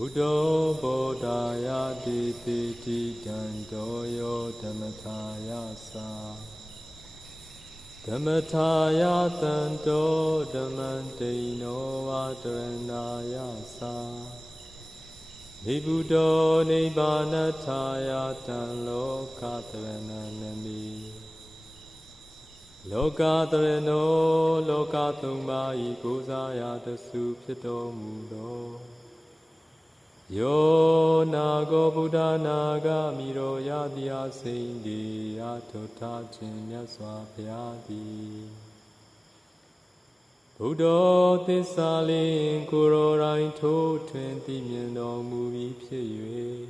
Buddho Bodhaya Diti Dandoyo Dhammataya Sa Dhammataya Dando Dhammantino Vadaranaya Sa Nibuddho Nibbanataya Dan Lokatarananami Lokatarano Lokatumma Ikosaya Dasu Pito Mudo Yo nago Buddha naga miro yadya sindi atota chinya swapyadi Buddha tisalin kuro rain to 20 million movie pye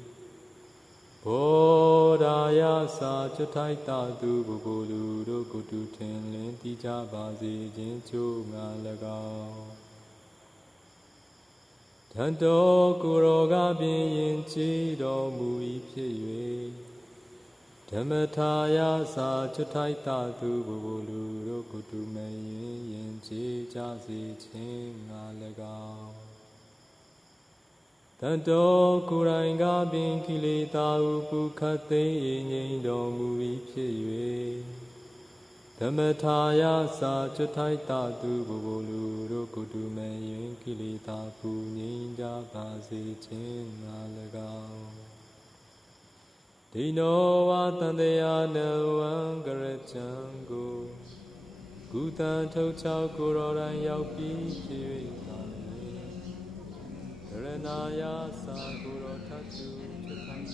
Bodhaya sa chatai tatu bubulu do kutu tenlin tija bazi jinchu ngalagao Tanto kuroga bin chi do mui pye Dhammataya sa chatai tatu bubulu do kutu mayin yin chi cha si chin ngalagao Tanto kuranga bin kilita upu khate yin do mui pye Dhammataya sa chatai tatu bubulu do kutu mayin kilita pu ninja basi chin ngalagao Dino vatandeya nawan garachango Gutan tochao kuroran yau pi pye Ranaya sa kuro tatu chatai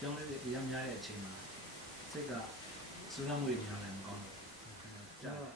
ပြောင်းလဲတဲ့အရာများတဲ့အချိန်မှာစိတ်ကစိုးရိမ်မှုတွေများလည်းမကောင်းဘူး။ကြားပါ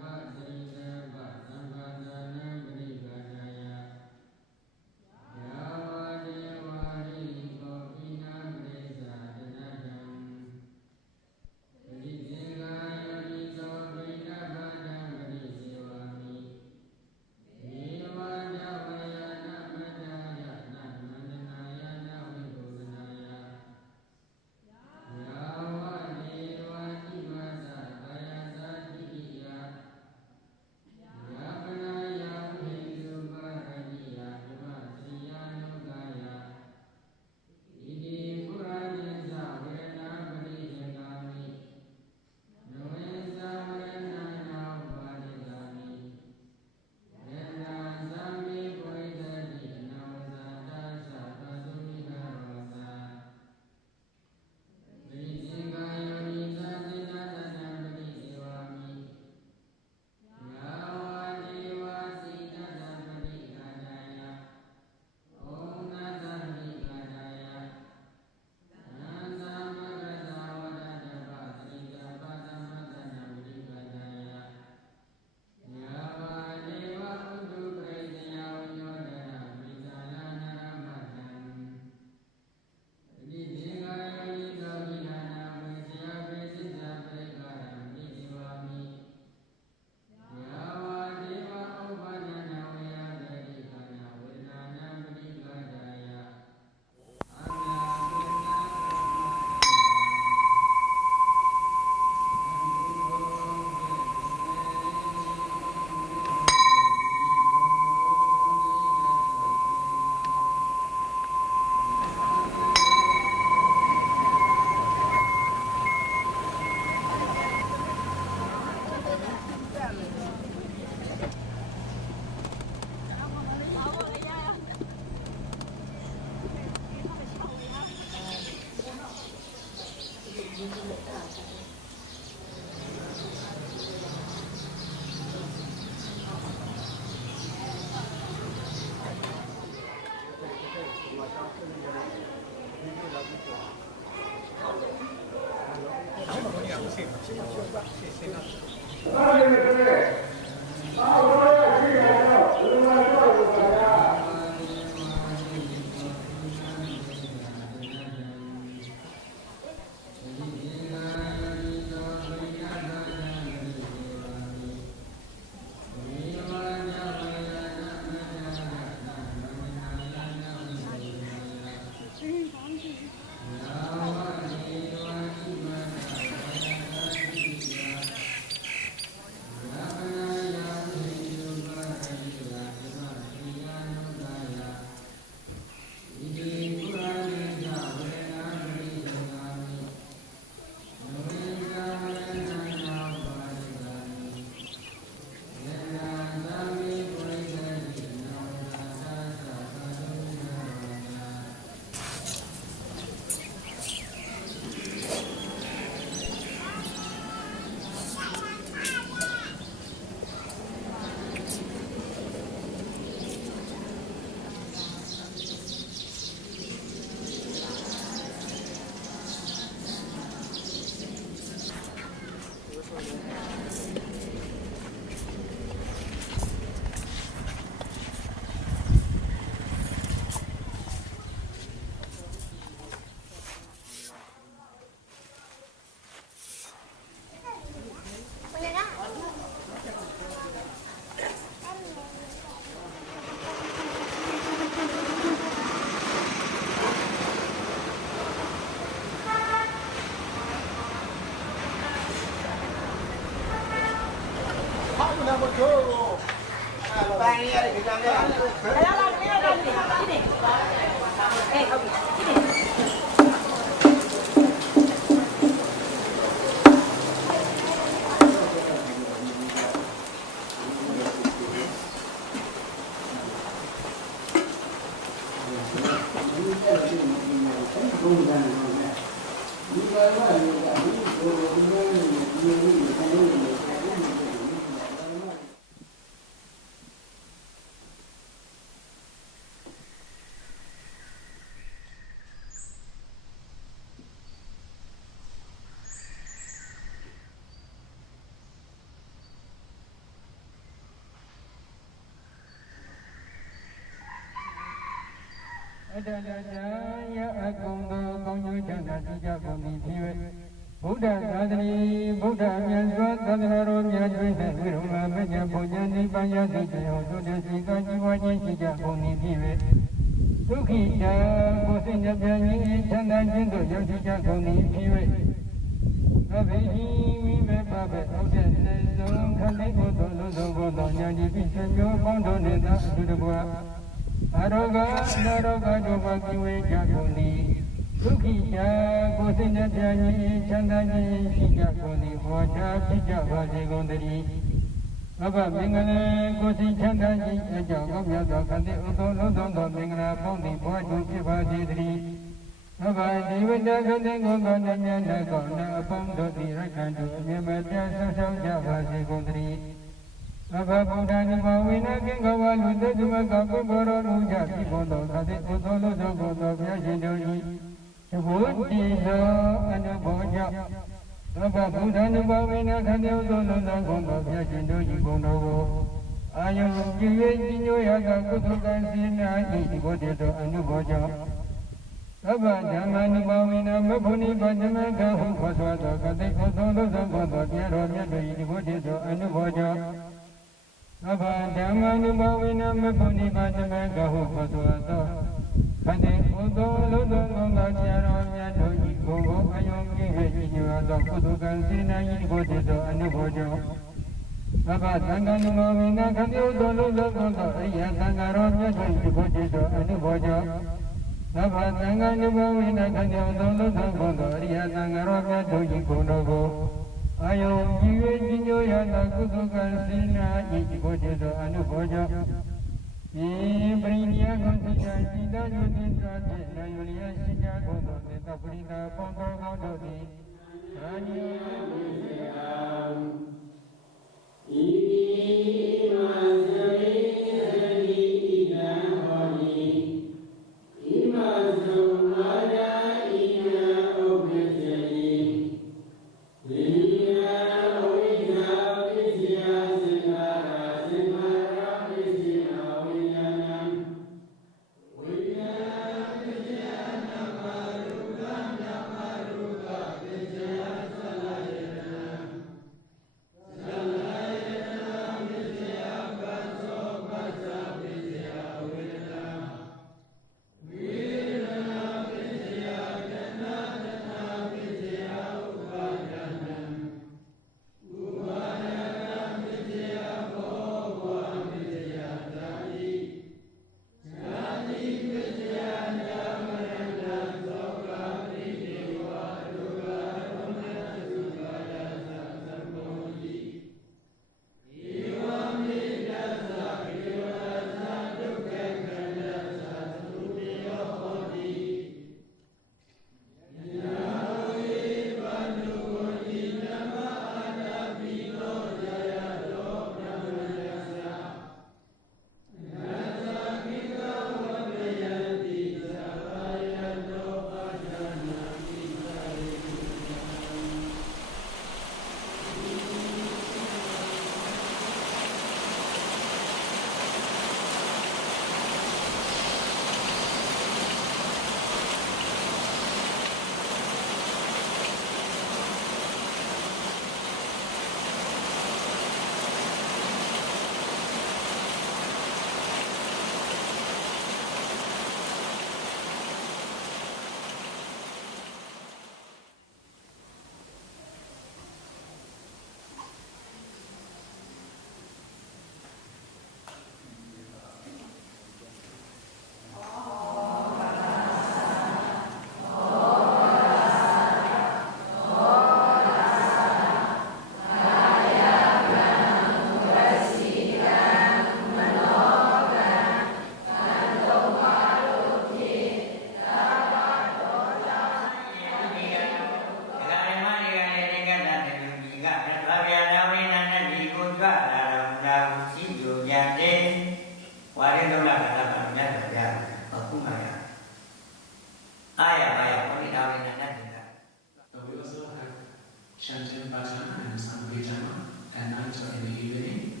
chanting bhajana and Samvijana at night or in the evening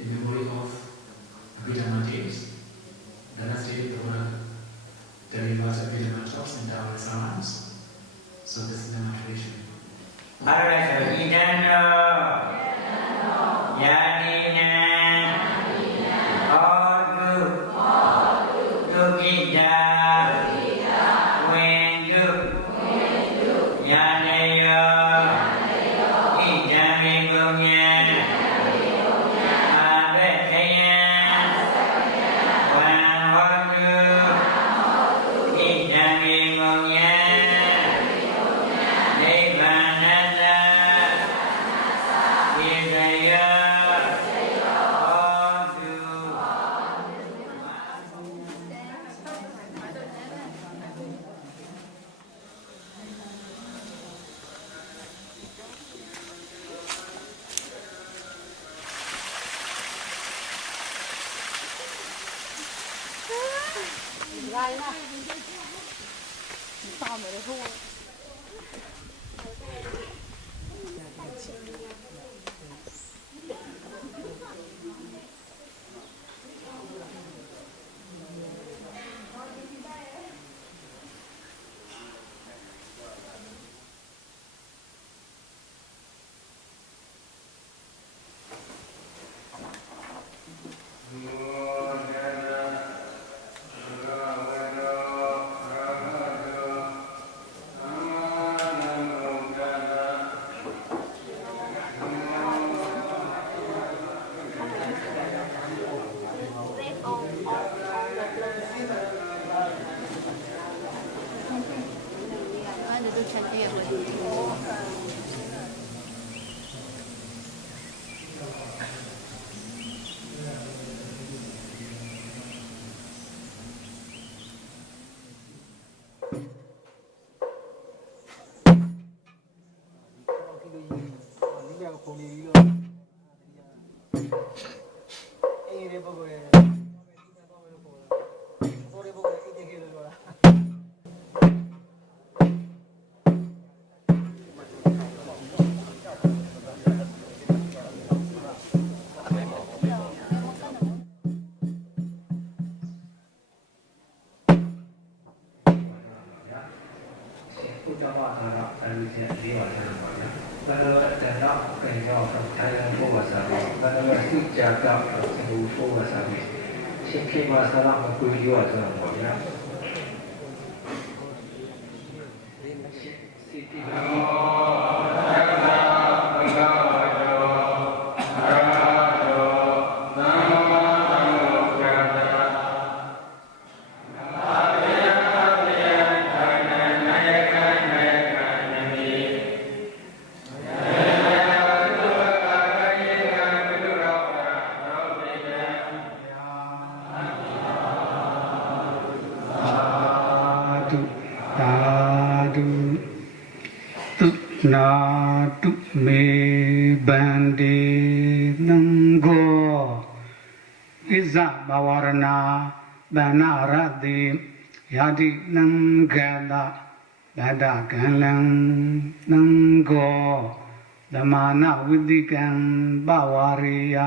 in memory of Abhidhamma days. The last day the Buddha delivers Abhidhamma talks and Dharma sermons. So this is the tradition. Natu me bandi nango Iza bawarana banaradi Yadi nangala Bada galang nango Damana widikan bawariya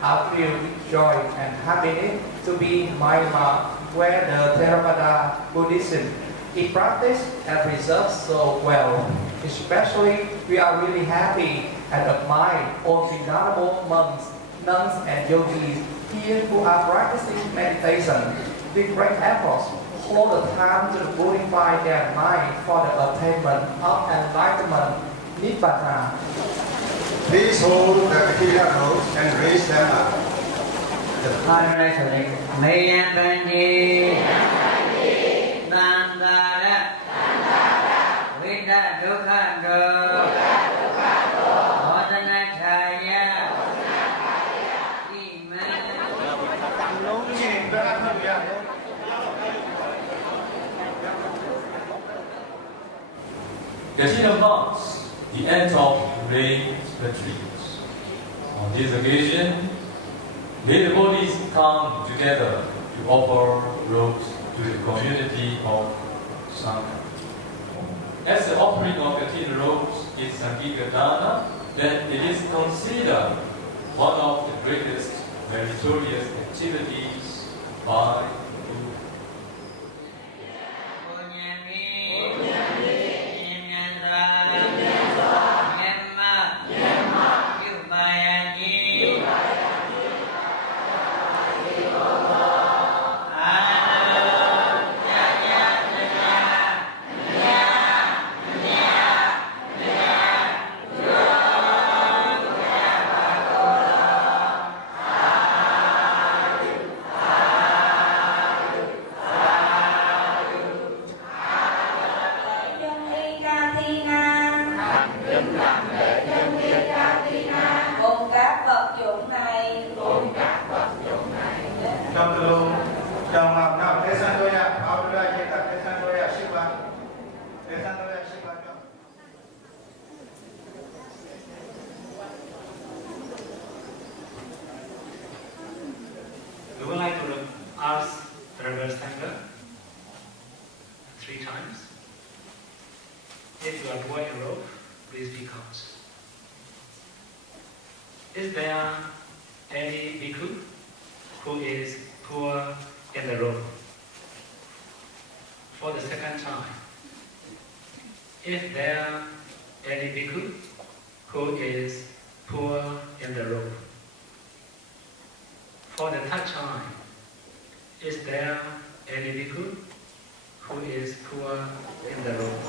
I feel joy and happiness to be in Myanmar, where the Theravada Buddhism is practiced and preserved so well. Especially, we are really happy and admire all the venerable monks, nuns, and yogis here who are practicing meditation with great efforts all the time to purify their mind for the attainment of enlightenment, nibbana. Please hold the material notes and raise them up. The Parasole Mayambandi Nandara Vida Dukkando Modanachaya Getting monks, the end of rain retreats. On this occasion, the devotees come together to offer robes to the community of Sangha. As the offering of Katina robes is Sangika Dana, then it is considered one of the greatest meritorious activities by the Buddha. We would like to ask the reverse thanker 3 times. If you are poor in robe, please be count. Is there any bhikkhu who is poor in the robe? For the second time, is there any bhikkhu who is poor in the robe? For the third time, is there any bhikkhu who is poor in the robe?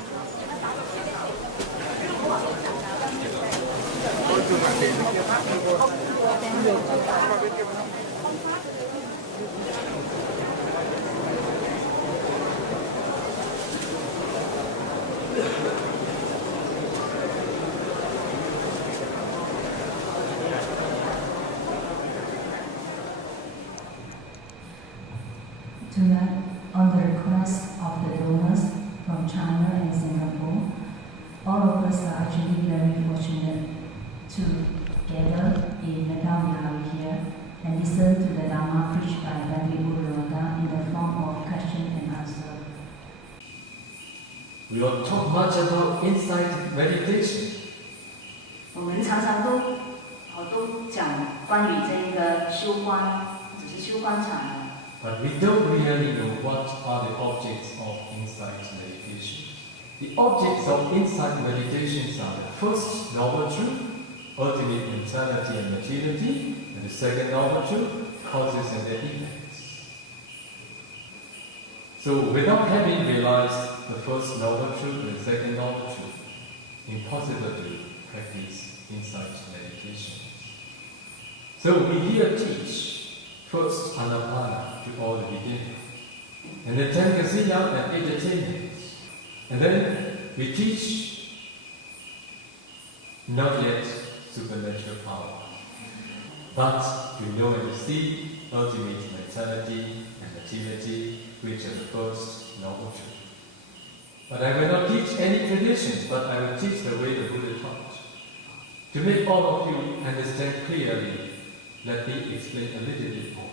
Tonight, on the request of the donors from China and Singapore, all of us are actually very fortunate to gather in Metawihari here and listen to the Dharma preached by venerable in the form of question and answer. We don't talk much about insight meditation. 我们常常都讲关于这个修观，只是修观禅。 But we don't really know what are the objects of insight meditation. The objects of insight meditations are the first noble truth, ultimate neutrality and materiality, and the second noble truth, causes and their effects. So without having realized the first noble truth and the second noble truth, impossible to practice insight meditation. So we here teach first Anapana. to all the beginners. And the 10 casinos and 8 attainments. And then we teach not yet supernatural power, but to know and to see ultimate mentality and materiality, which are the first noble truth. But I will not teach any traditions, but I will teach the way the Buddha taught. To make all of you understand clearly, let me explain a little bit more.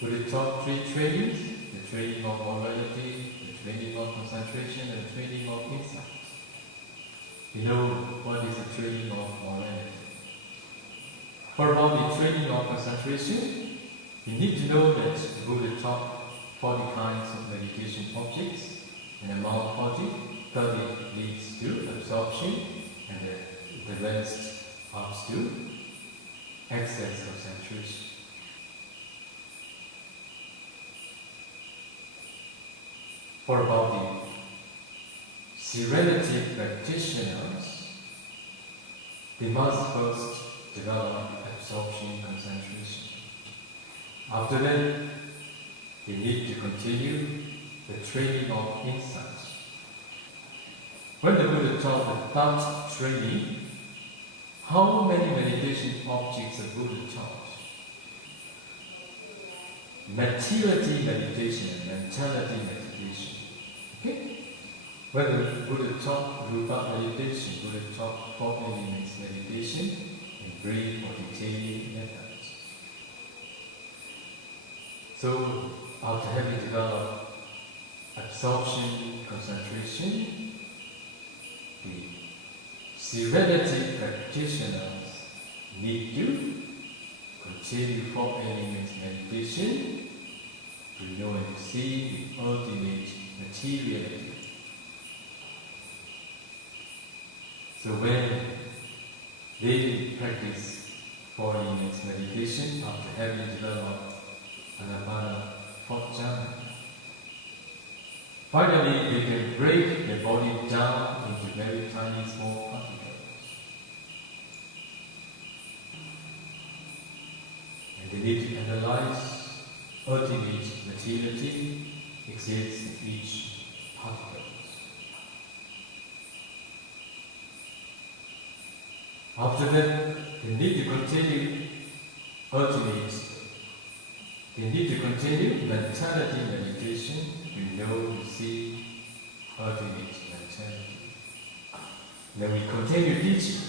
Buddha taught 3 trainings: the training of morality, the training of concentration, and the training of insight. You know what is the training of morality? For about the training of concentration, you need to know that the Buddha taught 40 kinds of meditation objects, and among 40, 30 leads to absorption, and the rest ups to excess concentration. For about the serenity practitioners, they must first develop absorption concentration. After that, they need to continue the training of insight. When the Buddha taught the thought training, how many meditation objects the Buddha taught? Materiality meditation and mentality meditation. Okay? When the Buddha taught Rupa meditation, Buddha taught 4 elements meditation in brief or detailed methods. So, after having developed absorption, concentration, the serenity practitioners need to continue 4 elements meditation to know and see the ultimate materiality. So when they practice 4 elements meditation after having developed nibbana 4th jhana, finally they can break their body down into very tiny small particles. And they need to analyze ultimate materiality exists in each particle. After that, they need to continue mentality meditation to know, to see ultimate mentality. Then we continue teaching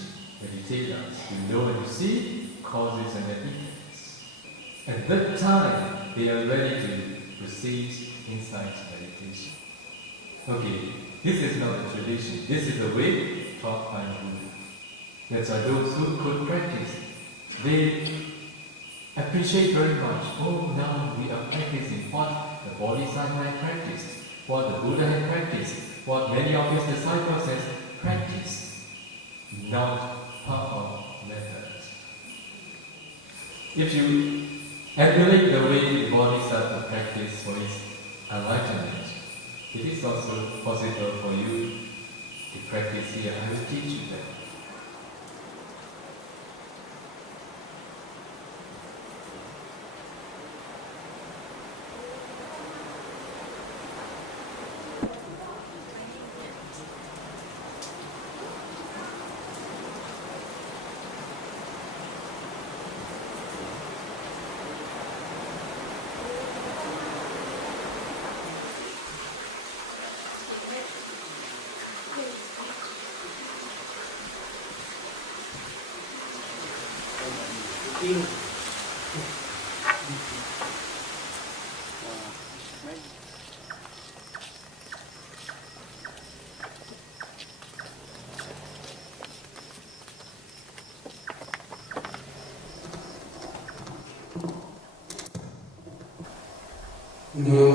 meditators to know and to see causes and effects. At that time, they are ready to proceed insight meditation. Okay, this is not a tradition. This is the way taught by Buddha. That's why those who could practice, they appreciate very much. Oh, now we are practicing what the Bodhisattva practiced, what the Buddha had practiced, what many of his disciples have practiced. Not part of methods. If you emulate the way the Bodhisattva practiced for his enlightenment, it is also possible for you to practice here. I will teach you that. Wow.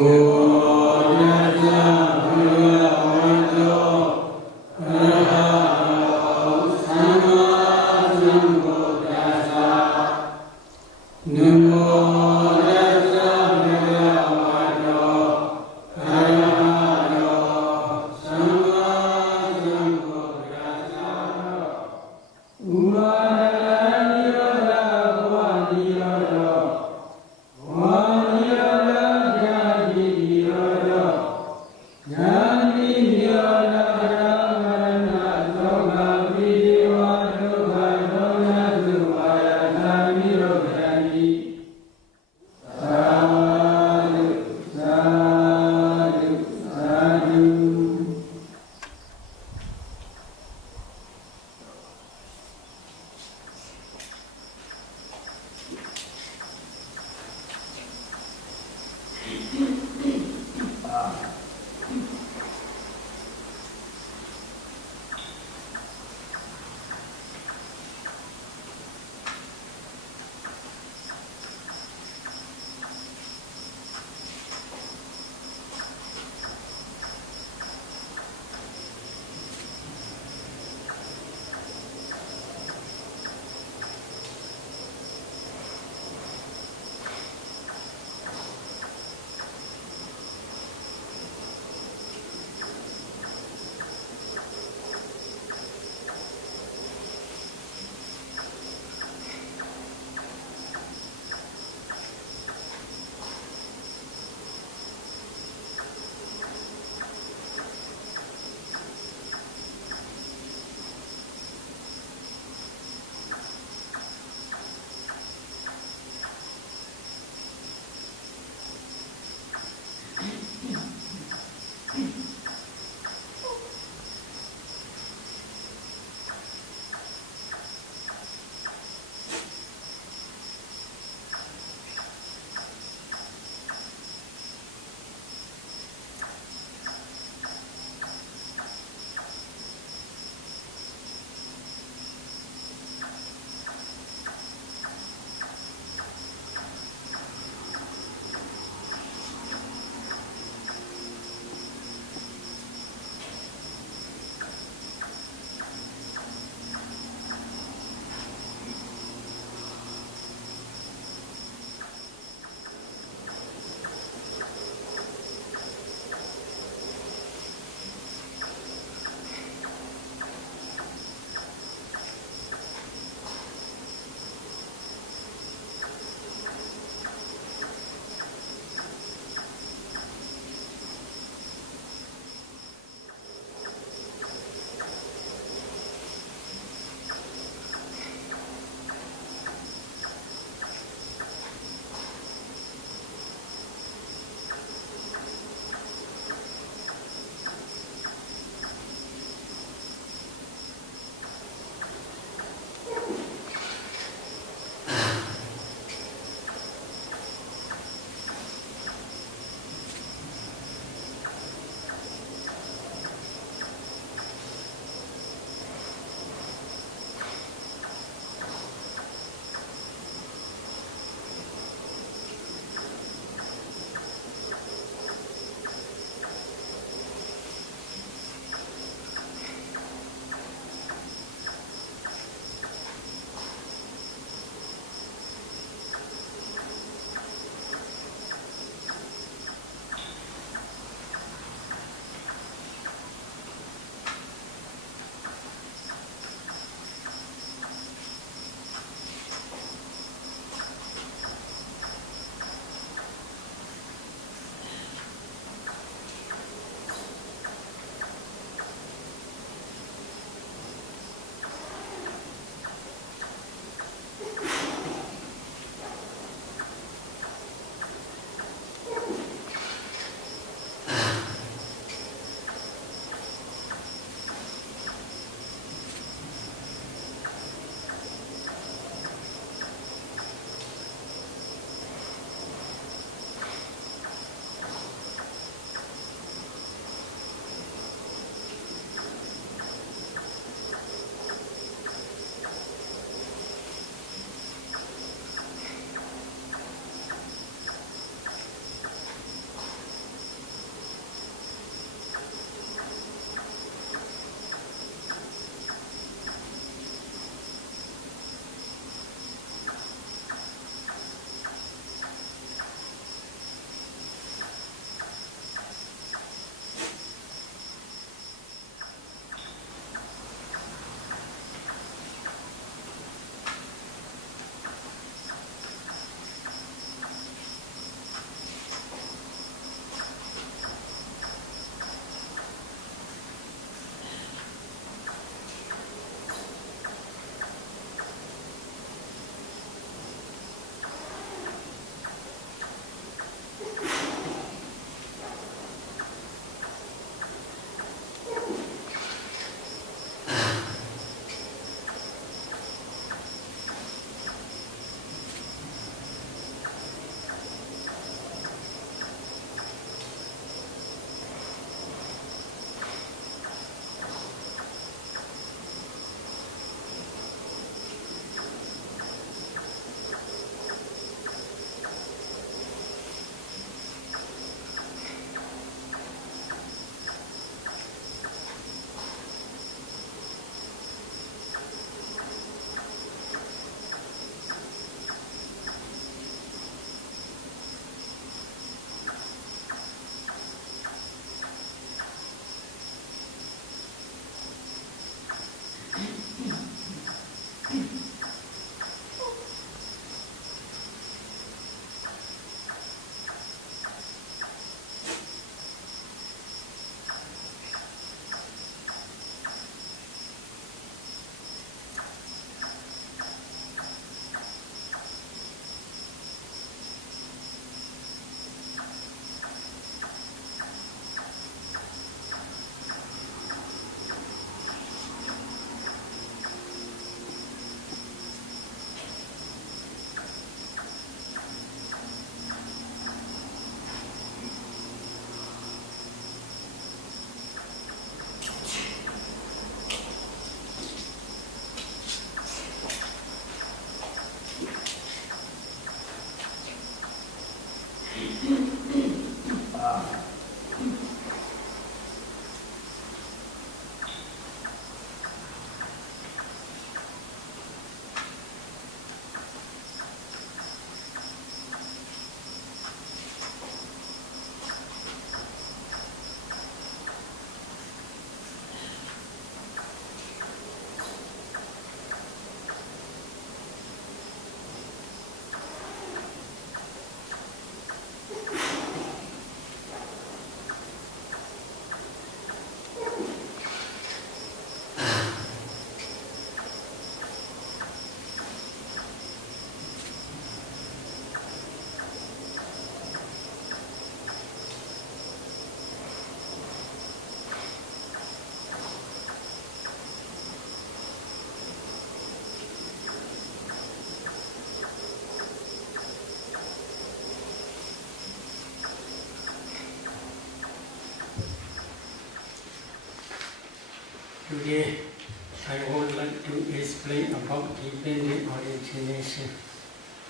about dependent origination.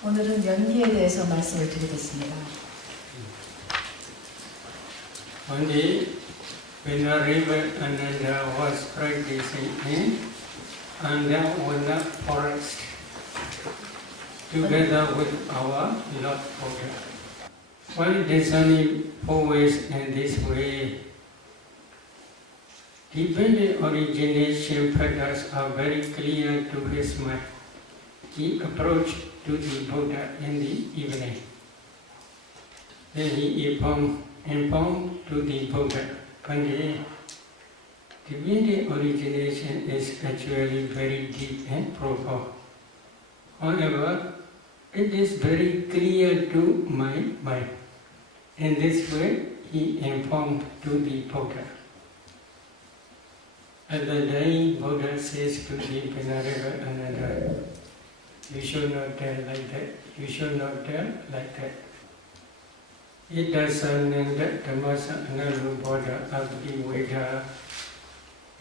오늘은 연기에 대해서 말씀을 드리겠습니다. One day, venerable Ananda was practicing in Andavana forest together with our Lord Buddha. While discerning four ways in this way, dependent origination factors are very clear to his mind. He approached to the Buddha in the evening. Then he informed to the Buddha, Pandit, dependent origination is actually very deep and profound. However, it is very clear to my mind. In this way, he informed to the Buddha. At the day, Buddha says to the venerable Ananda, you should not tell like that, you should not tell like that. It does Ananda Dhammasa Analuboda Abdi Veda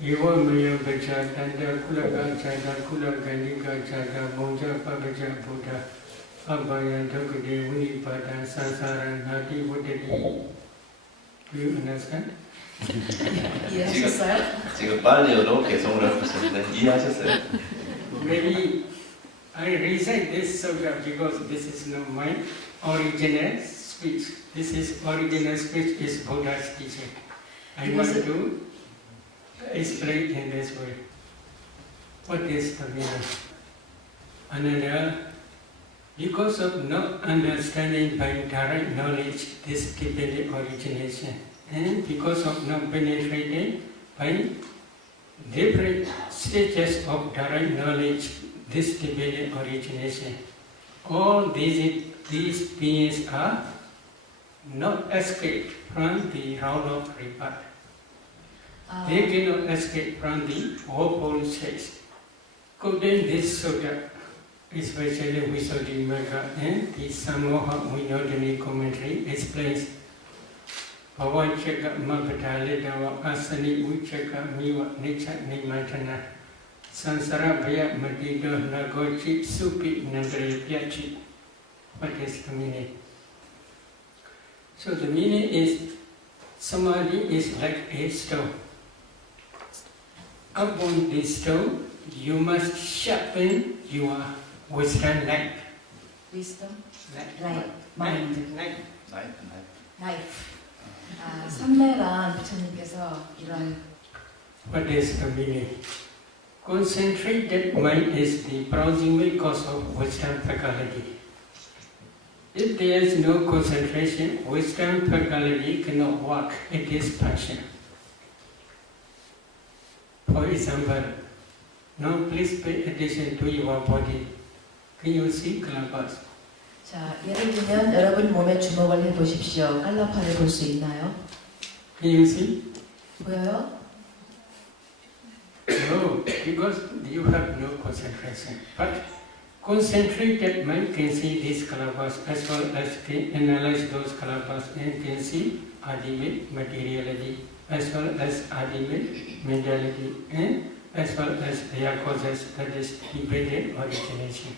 Eva Maya Bacha Tanda Kulaga Chada Kulaganika Chada Monja Pabaja Buddha Abhaya Dhokade Unipada Sansara Nadi Buddhadi. Do you understand? 이해하셨어요? 지금 빨리로 개성을 하셨는데 이해하셨어요? Maybe I recite this sutta because this is not my original speech. This is original speech is Buddha's teaching. I want to explain in this way. What is the meaning? Another, because of not understanding by direct knowledge this dependent origination, and because of not penetrating by different stages of direct knowledge this dependent origination, all these beings are not escaped from the round of rebirth. They cannot escape from the fourfold stage. Quoting this sutta, especially Visuddhimagga and the Samoha Vinodani commentary explains Bhavachaka Mapataledawa Asani Uchaka Miwa Nicha Nimatana Sansara Bhaya Madido Nagochi Supi Nagari Pyachi. What is the meaning? So the meaning is Samadhi is like a stone. Upon this stone, you must sharpen your wisdom light. Wisdom? Light. Mind. Life. 삼매란 부처님께서 이런 What is the meaning? Concentrated mind is the proximate cause of wisdom faculty. If there is no concentration, wisdom faculty cannot work. It is passion. For example, now please pay attention to your body. Can you see calabas? 자, 예를 들면 여러분 몸에 주목을 해보십시오. 깔라파를 볼 수 있나요? Can you see? 보여요? No, because you have no concentration. But concentrated mind can see these calabas as well as can analyze those calabas and can see ultimate materiality as well as ultimate mentality and as well as their causes, that is dependent origination.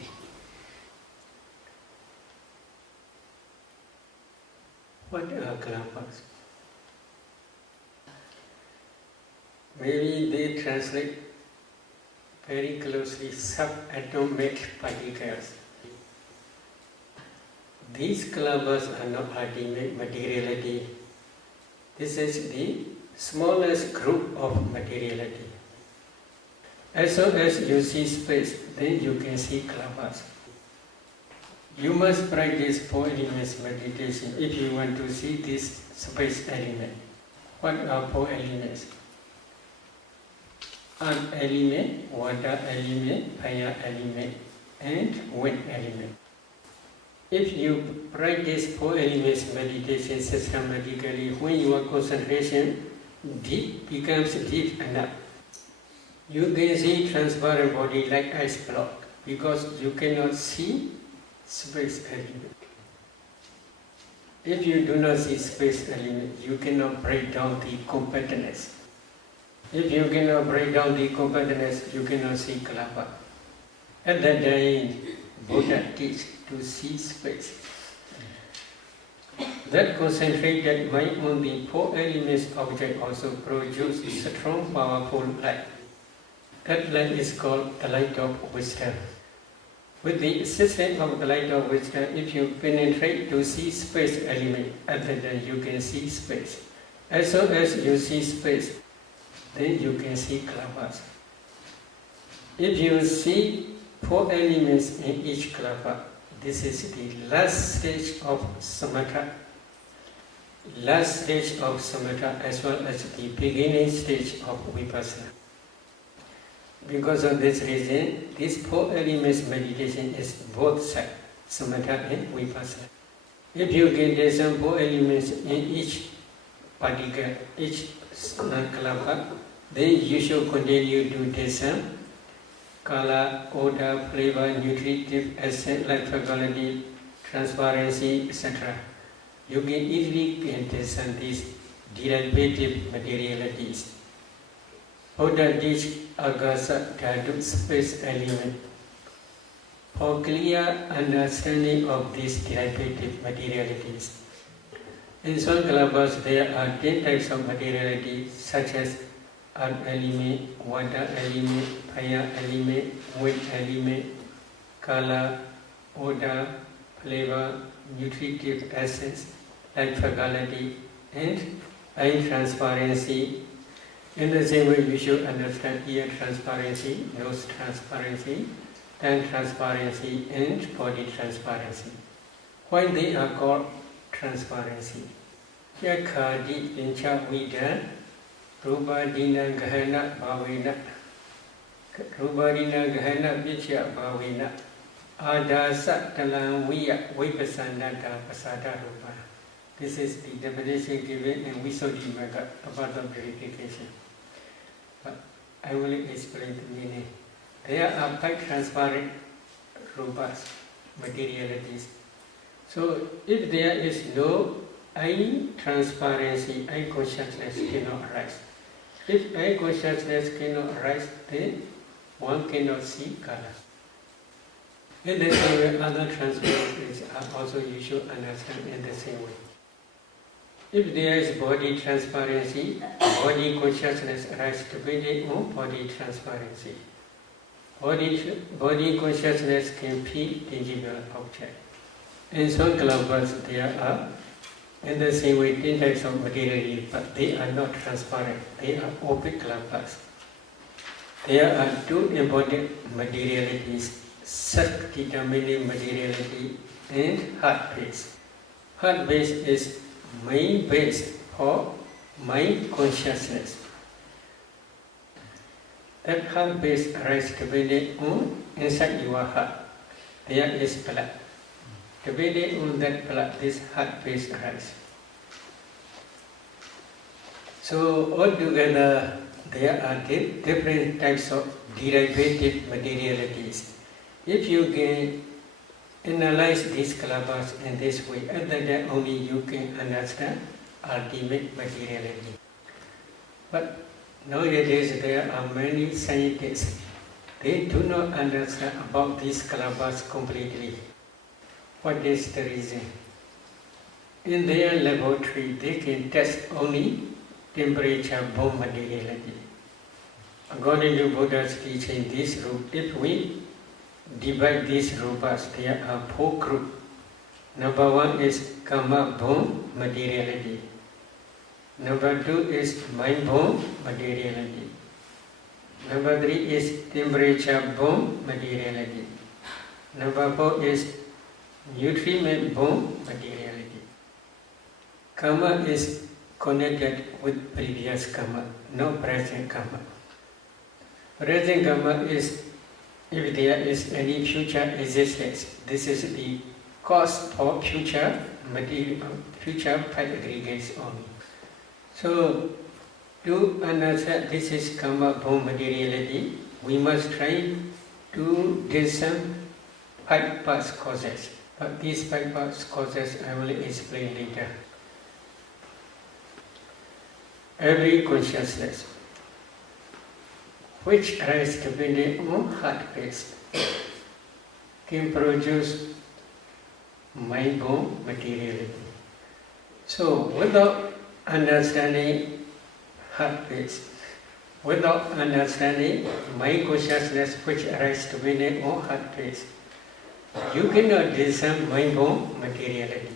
What are calabas? Maybe they translate very closely subatomic particles. These calabas are not ultimate materiality. This is the smallest group of materiality. As soon as you see space, then you can see calabas. You must practice 4 elements meditation if you want to see this space element. What are 4 elements? Earth element, water element, fire element, and wind element. If you practice 4 elements meditation systematically, when your concentration becomes deep enough, you can see transparent body like ice block because you cannot see space element. If you do not see space element, you cannot break down the compactness. If you cannot break down the compactness, you cannot see kalapa. At that time, Buddha teach to see space. That concentrated mind on the four elements object also produces strong, powerful light. That light is called the light of wisdom. With the assistance of the light of wisdom, if you penetrate to see space element, at that time you can see space. As soon as you see space, then you can see kalabas. If you see four elements in each kalapa, this is the last stage of samatha. Last stage of samatha as well as the beginning stage of vipassana. Because of this reason, this four elements meditation is both sides, samatha and vipassana. If you get the some four elements in each particle, each kalapa, then you should continue to discern color, odor, flavor, nutritive, acid, light quality, transparency, etc. You can easily discern these derivative materialities. Buddha teach agasa dhatu space element. For clear understanding of these derivative materialities. In some kalapas there are 10 types of materiality such as earth element, water element, fire element, wind element, color, odor, flavor, nutritive essence, light faculty, and eye transparency. In the same way, you should understand ear transparency, nose transparency, tongue transparency, and body transparency. Why they are called transparency? Yakhadi pincha vida, rupa dina gahana bhavena, rupa dina gahana picha bhavena, adasa talang viya vipasanada pasada rupa. This is the definition given in Visuddhimagga about the purification. But I will explain the meaning. There are 5 transparent rupas, materialities. So if there is no eye transparency, eye consciousness cannot arise. If eye consciousness cannot arise, then one cannot see color. In the same way, other transparencies are also you should understand in the same way. If there is body transparency, body consciousness arises depending on body transparency. Body consciousness can feel tangible object. In some kalapas there are, in the same way, 10 types of materiality, but they are not transparent. They are opaque kalapas. There are 2 important materialities, self-determining materiality and heart base. Heart base is mind base for mind consciousness. That heart base arises depending on inside your heart. There is blood. Depending on that blood, this heart base arises. So altogether, there are different types of derivative materialities. If you can analyze these kalapas in this way, at that time only you can understand ultimate materiality. But nowadays there are many scientists. They do not understand about these kalapas completely. What is the reason? In their laboratory, they can test only temperature-borne materiality. According to Buddha's teaching, this group, if we divide these rupas, there are 4 groups. Number 1 is karma-borne materiality. Number 2 is mind-borne materiality. Number 3 is temperature-borne materiality. Number 4 is nutriment-borne materiality. Karma is connected with previous karma, no present karma. Present karma is if there is any future existence. This is the cause for future material, future five aggregates only. So, to understand this is karma-borne materiality, we must try to discern 5 past causes. But these 5 past causes I will explain later. Every consciousness which arises depending on heart base. can produce mind-born materiality. So without understanding heart base, without understanding mind consciousness which arises to be on heart base, you cannot discern mind-born materiality.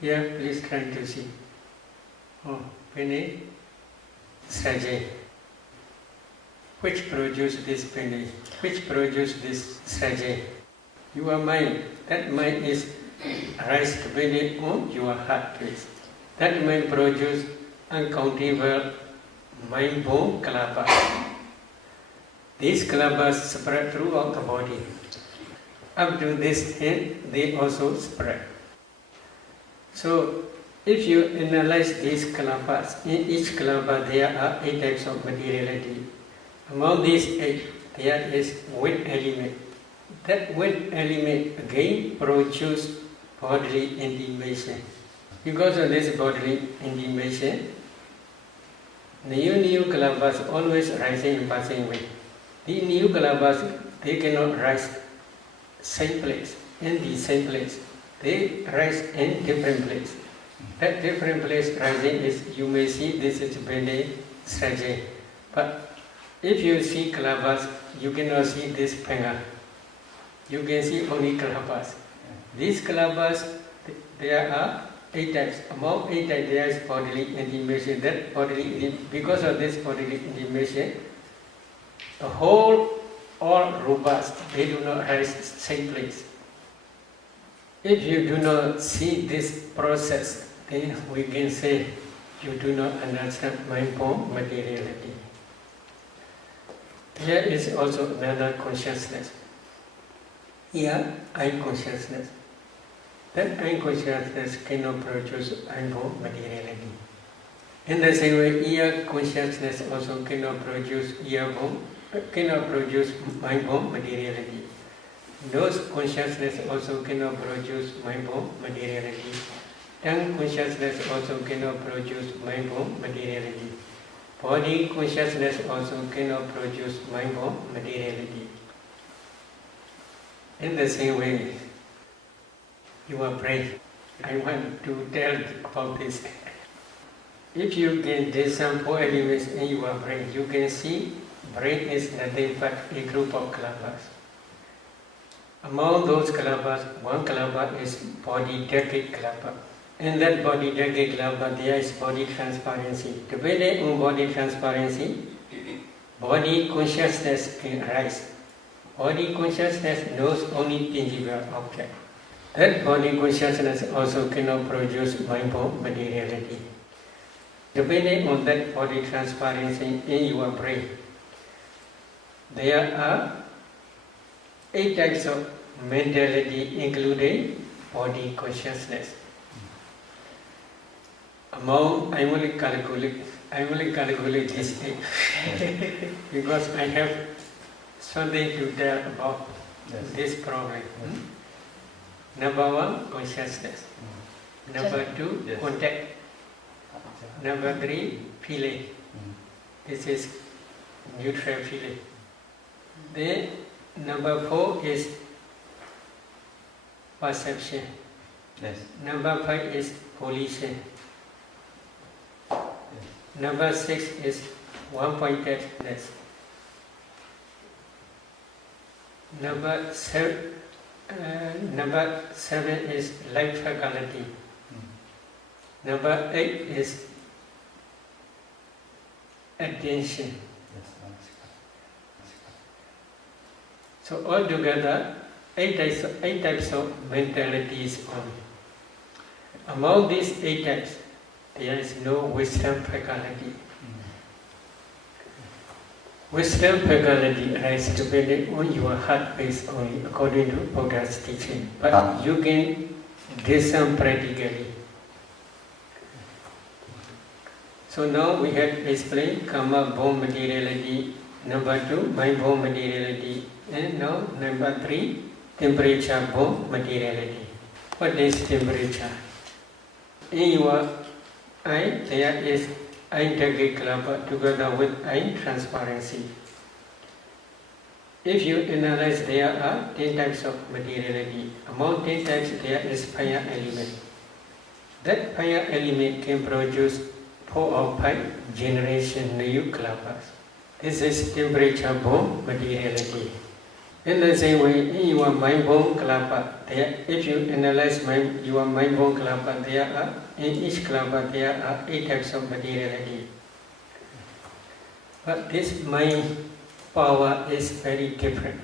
Here, please try to see. Oh, penny, sajay. Which produce this penny? Which produce this sajay? Your mind. That mind is rise to be on your heart base. That mind produce uncountable mind-born kalabas. These kalabas spread throughout the body. Up to this end, they also spread. So, if you analyze these kalabas, in each kalabas there are 8 types of materiality. Among these 8, there is wind element. That wind element again produces bodily intimation. Because of this bodily intimation, new kalabas always rising and passing away. The new kalabas, they cannot rise same place, in the same place. They rise in different place. That different place rising is, you may see this is Bene Sraje. But if you see kalabas, you cannot see this penga. You can see only kalabas. These kalabas, there are 8 types. Among 8 types, there is bodily intimation. That bodily, because of this bodily intimation, the whole, all rupas, they do not rise same place. If you do not see this process, then we can say you do not understand mind-born materiality. Here is also another consciousness. Here, I consciousness. That I consciousness cannot produce mind-born materiality. In the same way, ear consciousness also cannot produce mind-born materiality. Nose consciousness also cannot produce mind-born materiality. Tongue consciousness also cannot produce mind-born materiality. Body consciousness also cannot produce mind-born materiality. In the same way, your brain, I want to tell about this. If you can discern 4 elements in your brain, you can see brain is nothing but a group of kalabas. Among those kalabas, one kalaba is body decade kalaba. In that body decade kalaba, there is body transparency. Depending on body transparency, body consciousness can arise. Body consciousness knows only tangible object. That body consciousness also cannot produce mind-born materiality. Depending on that body transparency in your brain, there are 8 types of mentality, including body consciousness. Among, I will calculate this 8 because I have something to tell about this problem. Number 1, consciousness. Number 2, contact. Number 3, feeling. This is neutral feeling. Then number 4 is perception. Yes. Number 5 is volition. Yes. Number 6 is one-pointedness. Number 7 is life faculty. Number 8 is attention. So altogether, 8 types of mentalities only. Among these 8 types, there is no wisdom faculty. Wisdom faculty arises depending on your heart base only, according to Buddha's teaching. But you can discern practically. So now we have explained karma-born materiality. Number 2, mind-born materiality. And now number 3, temperature-born materiality. What is temperature? In your eye, there is eye target club together with eye transparency. If you analyze, there are 10 types of materiality. Among 10 types, there is fire element. That fire element can produce 4 or 5 generation new kalpas. This is temperature-borne materiality. In the same way, in your mind-borne kalapa, if you analyze your mind-borne kalapa, in each kalapa there are 8 types of materiality. But this mind power is very different.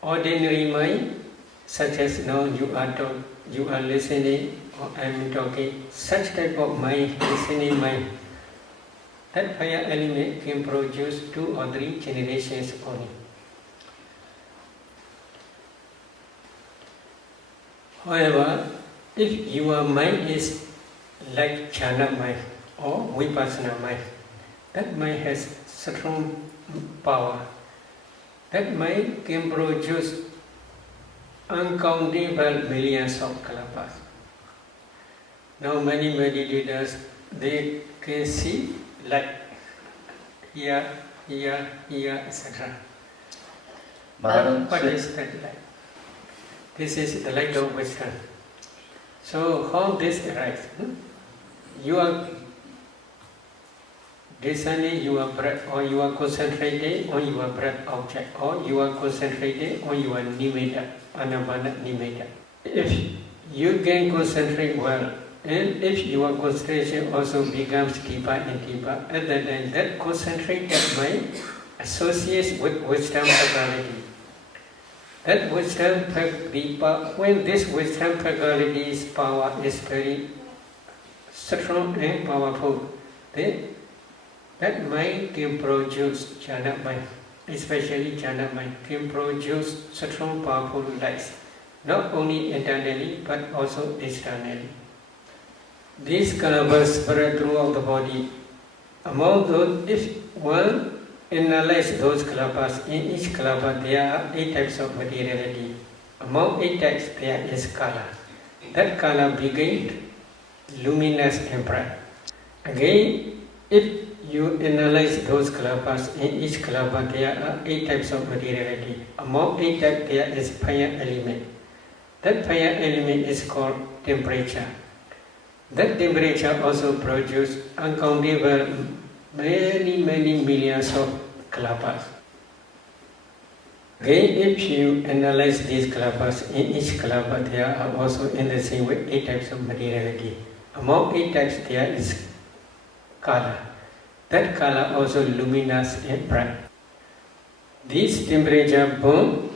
Ordinary mind, such as now you are listening or I am talking, such type of mind, listening mind, that fire element can produce 2 or 3 generations only. However, if your mind is like jhana mind or vipassana mind, that mind has strong power. That mind can produce uncountable millions of kalpas. Now many meditators, they can see light here, etc. What is that light? This is the light of wisdom. So how this arises? You are discerning your breath, or you are concentrating on your breath object, or you are concentrating on your nibbana, anapana nibbana. If you can concentrate well, and if your concentration also becomes deeper and deeper, at that time that concentrated mind associates with wisdom faculty. That wisdom faculty, when this wisdom faculty's power is very strong and powerful, then that mind can produce jhana mind, especially jhana mind, can produce strong powerful lights, not only internally but also externally. These kalpas spread throughout the body. Among those, if one analyze those kalpas, in each kalapa there are 8 types of materiality. Among 8 types there is kala. That kala begins luminous and bright. Again, if you analyze those kalpas, in each kalapa there are 8 types of materiality. Among 8 types there is fire element. That fire element is called temperature. That temperature also produces uncountable many millions of kalpas. Again, if you analyze these kalpas, in each kalapa there are also in the same way 8 types of materiality. Among 8 types there is kala. That kala also luminous and bright. These temperature burn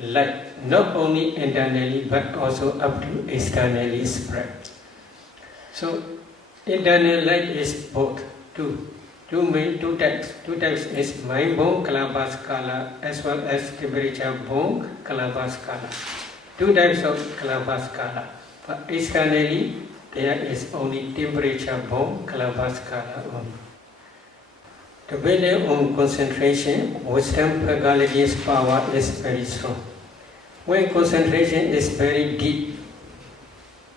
light not only internally but also up to externally spread. So internal light is both two types. 2 types is mind-borne kalapas kala as well as temperature-borne kalapas kala. 2 types of kalapas kala. But externally there is only temperature-borne kalapas kala only. Depending on concentration, wisdom faculty's power is very strong. When concentration is very deep,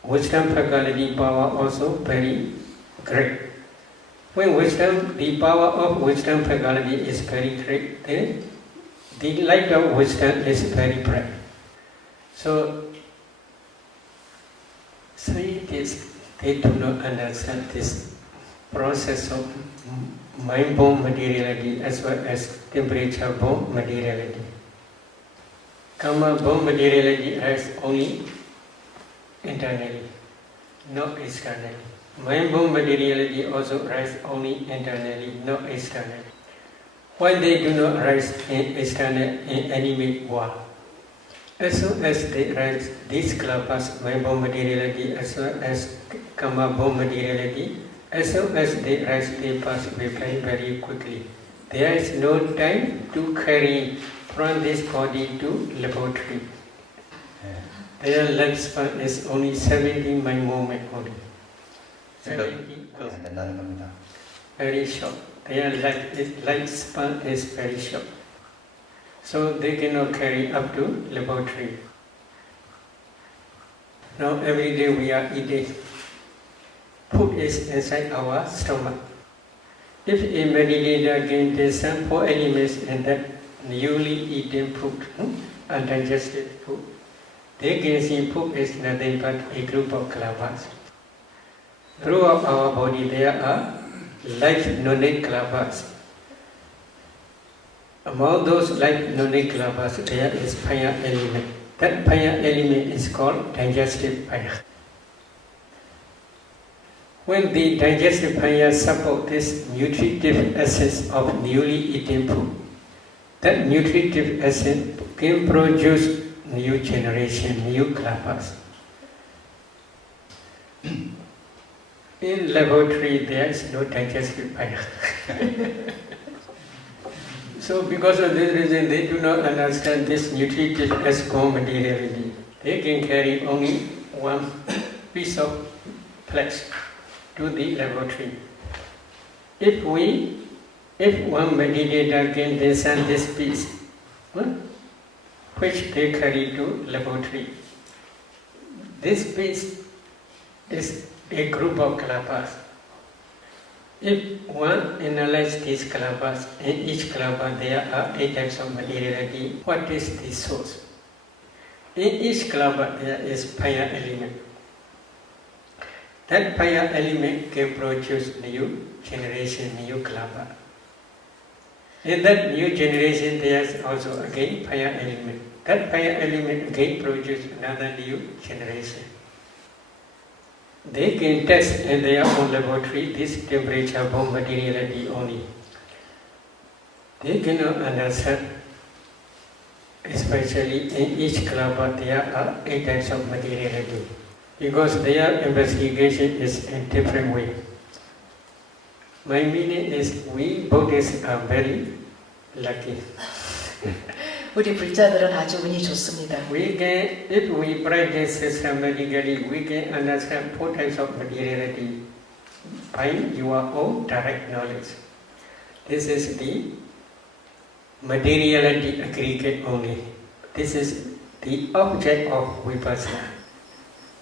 wisdom faculty power also very great. When the power of wisdom faculty is very great, then the light of wisdom is very bright. So scientists, they do not understand this process of mind-borne materiality as well as temperature-borne materiality. Karma-borne materiality is only internally, not externally. Mind-borne materiality also arises only internally, not externally. Why they do not arise in external in animate world? As soon as they arise, these kalpas, mind-borne materiality as well as karma-borne materiality, as soon as they arise, they pass away very quickly. There is no time to carry from this body to laboratory. Their lifespan is only 70 mind moment only. 70. Very short. Their lifespan is very short. So they cannot carry up to laboratory. Now every day we are eating. Food is inside our stomach. If a meditator can discern 4 elements in that newly eaten food, undigested food, they can see food is nothing but a group of kalabas. Throughout our body there are life-knowing kalabas. Among those life-knowing kalabas there is fire element. That fire element is called digestive fire. When the digestive fire supports this nutritive essence of newly eaten food, that nutritive essence can produce new generation, new kalabas. In laboratory there is no digestive fire. So because of this reason they do not understand this nutritive as materiality. They can carry only one piece of flesh to the laboratory. If one meditator can discern this piece, which they carry to laboratory, this piece is a group of kalabas. If one analyzes these kalabas, in each kalaba there are 8 types of materiality. What is the source? In each kalaba there is fire element. That fire element can produce new generation, new kalaba. In that new generation there is also again fire element. That fire element again produces another new generation. They can test in their own laboratory this temperature bomb materiality only. They cannot understand, especially in each kalaba there are 8 types of materiality, because their investigation is in different way. My meaning is we Buddhists are very lucky. We can, if we practice systematically, we can understand 4 types of materiality by your own direct knowledge. This is the materiality aggregate only. This is the object of vipassana.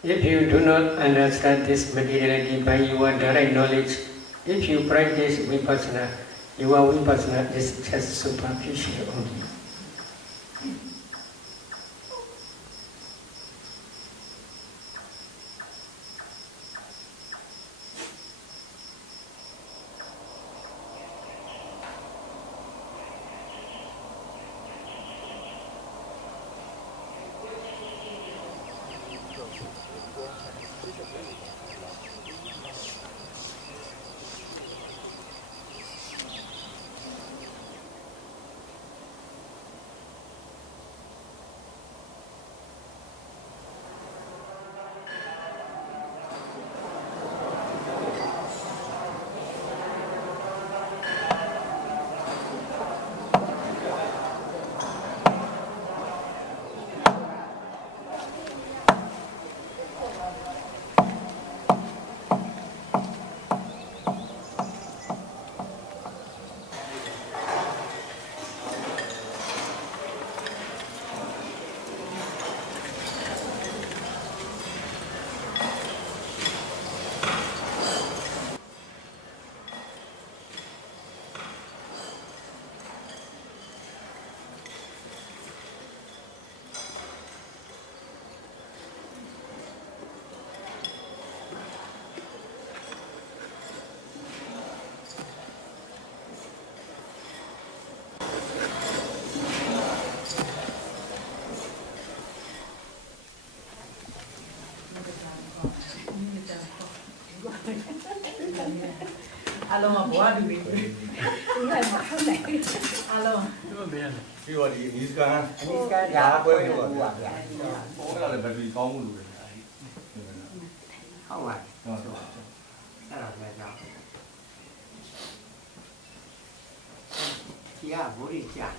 If you do not understand this materiality by your direct knowledge, if you practice vipassana, your vipassana is just superficial only. Alo bố đi về. Đúng rồi mà không này. Alo. Đi vào đi Niska. Niska dạ quên rồi. Cái là bởi vì có một người. Không à. Đó là về đó. Chị à bố đi chả.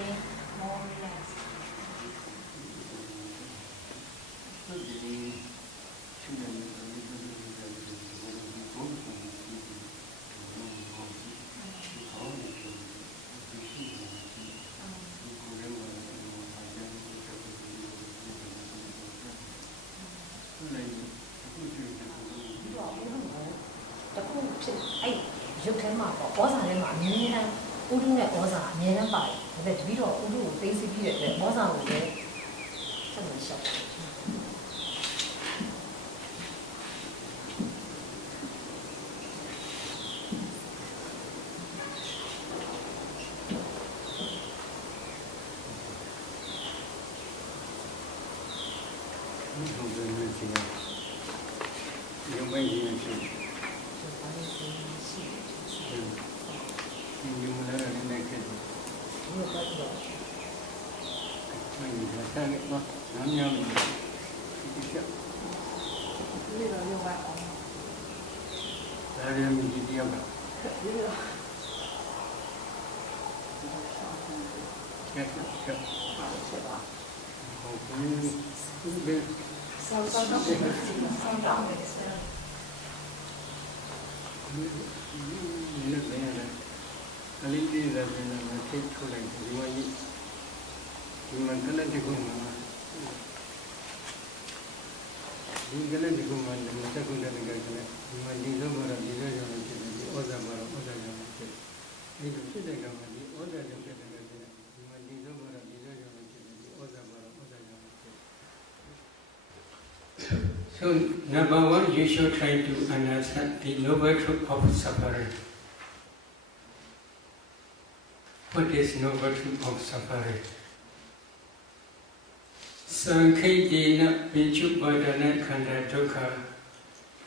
feeling more relaxed. Dục thế mà có ra đây mà miếng này, u đu này có ra miếng này phải, vậy thì đó u đu tây xí kia để có ra rồi đấy, chắc là sợ. So, number one, you should try to understand the noble truth of suffering. What is noble truth of suffering? Sankhaidena Vichubhadana Khanda Dukkha.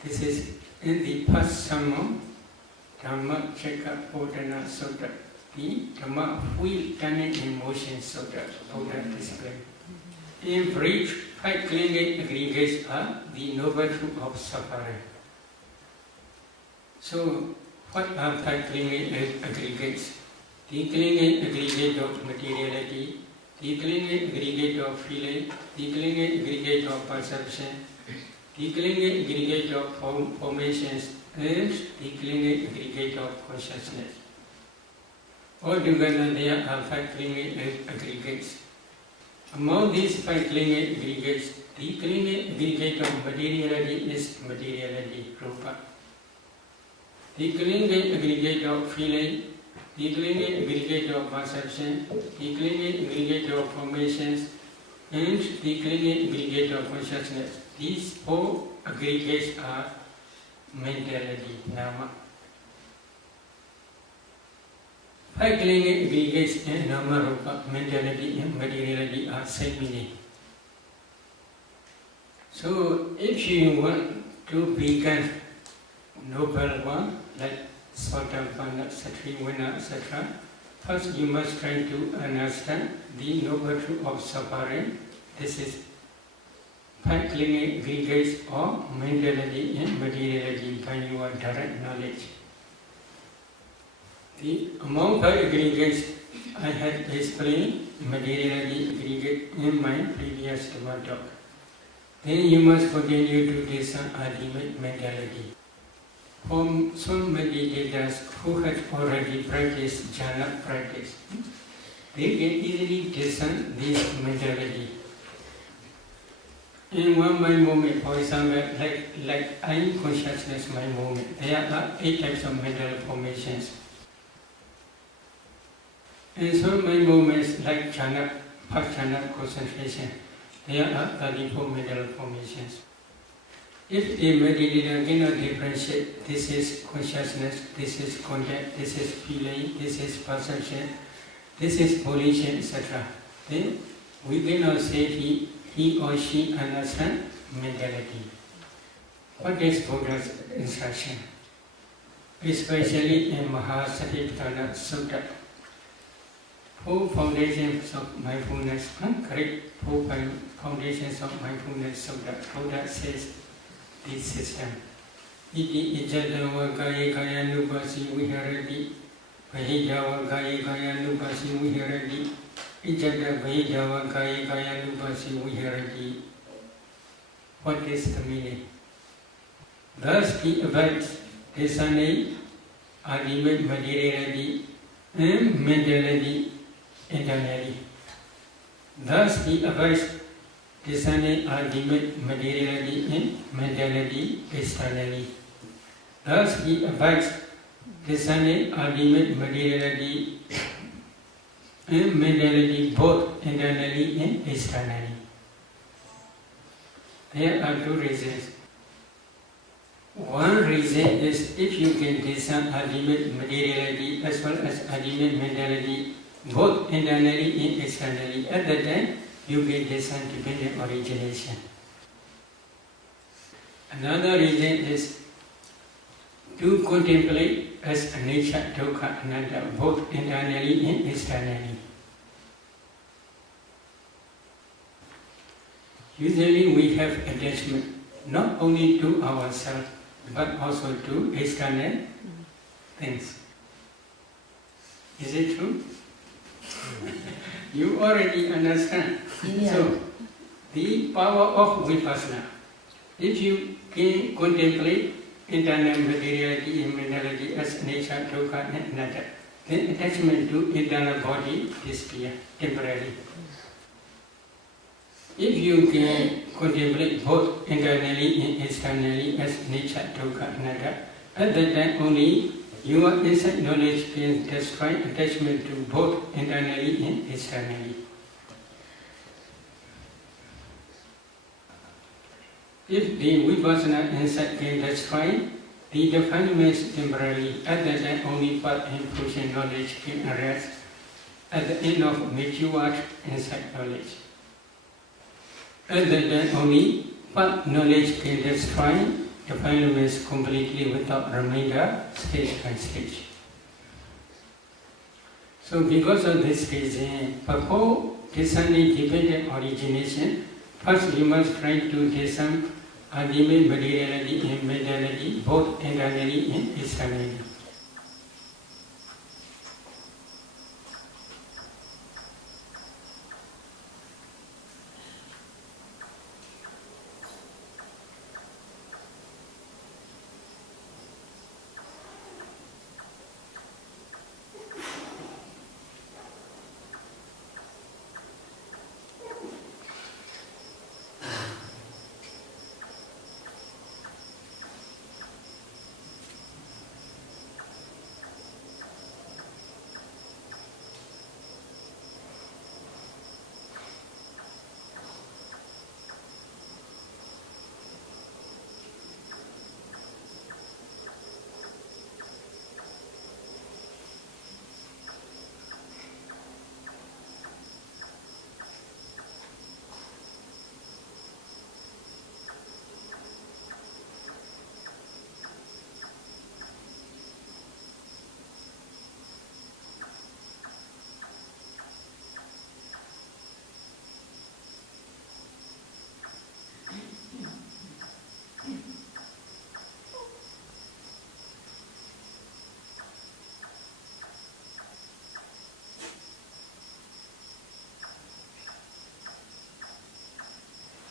This is in the past sermon, Dhamma Cheka Bodhana Sutta, the Dhamma Wheel Turning in Motion Sutta, Buddha display. In brief, 5 clinging aggregates are the noble truth of suffering. So, what are 5 clinging aggregates? The clinging aggregate of materiality, the clinging aggregate of feeling, the clinging aggregate of perception, the clinging aggregate of formations, and the clinging aggregate of consciousness. Altogether, there are 5 clinging aggregates. Among these 5 clinging aggregates, the clinging aggregate of materiality is materiality, rupa. The clinging aggregate of feeling, the clinging aggregate of perception, the clinging aggregate of formations, and the clinging aggregate of consciousness. These 4 aggregates are mentality, nama. 5 clinging aggregates in nama, rupa, mentality and materiality are same meaning. So, if you want to become noble one, like Sotapanna, Satriwana, etc., first you must try to understand the noble truth of suffering. This is 5 clinging aggregates of mentality and materiality by your direct knowledge. Among 5 aggregates, I had explained materiality aggregate in my previous talk. Then you must continue to discern ultimate mentality. For some meditators who have already practiced jhana practice, they can easily discern this mentality. In one mind moment, for example, like I am consciousness mind moment, there are 8 types of mental formations. In some mind moments, like jhana, past jhana concentration, there are 34 mental formations. If the meditator cannot differentiate, this is consciousness, this is contact, this is feeling, this is perception, this is volition, etc., then we cannot say he or she understands mentality. What is Buddha's instruction? Especially in Mahasatipatthana Sutta, 4 foundations of mindfulness, correct? 4 foundations of mindfulness Sutta. Buddha says this system. Iti ijadava kaya kaya nupasi viharati, pahijava kaya kaya nupasi viharati, Ijada Vaidava Kaya Kaya Nupasi Viharati. What is the meaning? Thus he abides descending ultimate materiality and mentality internally. Thus he abides descending ultimate materiality and mentality externally. Thus he abides descending ultimate materiality and mentality both internally and externally. There are two reasons. One reason is if you can discern ultimate materiality as well as ultimate mentality both internally and externally, at that time you can discern dependent origination. Another reason is to contemplate as a nature, dukkha, anatta, both internally and externally. Usually we have attachment not only to ourselves but also to external things. Is it true? You already understand. Yeah. So, the power of vipassana. If you can contemplate internal materiality and mentality as nature, dukkha and anatta, then attachment to internal body disappears temporarily. If you can contemplate both internally and externally as nature, dukkha, anatta, at that time only your insight knowledge can destroy attachment to both internally and externally. If the vipassana insight can destroy the defilements temporarily, at that time only path and fruition knowledge can arise at the end of matured insight knowledge. At that time only path knowledge can destroy defilements completely without remainder, stage by stage. So because of this reason, before discerning dependent origination, first you must try to discern ultimate materiality and mentality both internally and externally.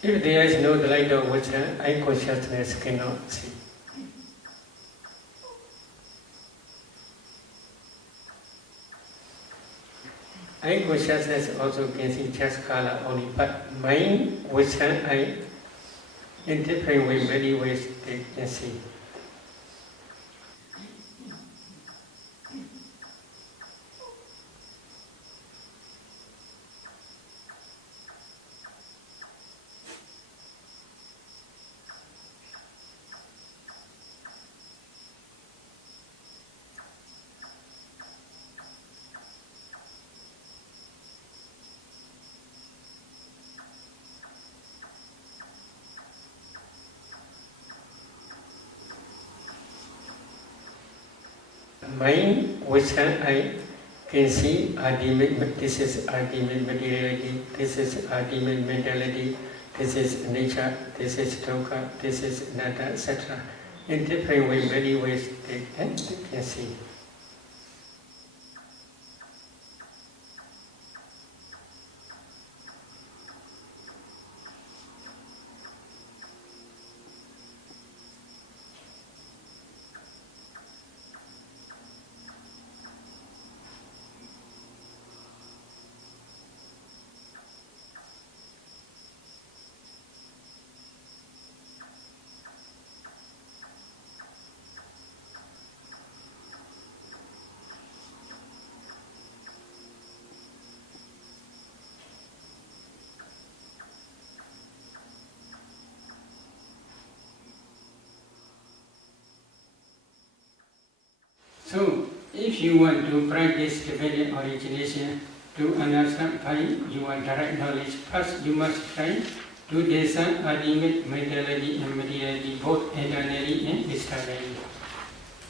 If there is no light of wisdom, eye consciousness cannot see. Eye consciousness also can see just color only, but mind, wisdom, eye, in different ways, many ways they can see. Mind, wisdom, I can see ultimate, this is ultimate materiality, this is ultimate mentality, this is nature, this is dukkha, this is anatta, etc. In different ways, many ways they can see. you want to practice dependent origination to understand by your direct knowledge, first you must try to discern ultimate mentality and materiality both internally and externally.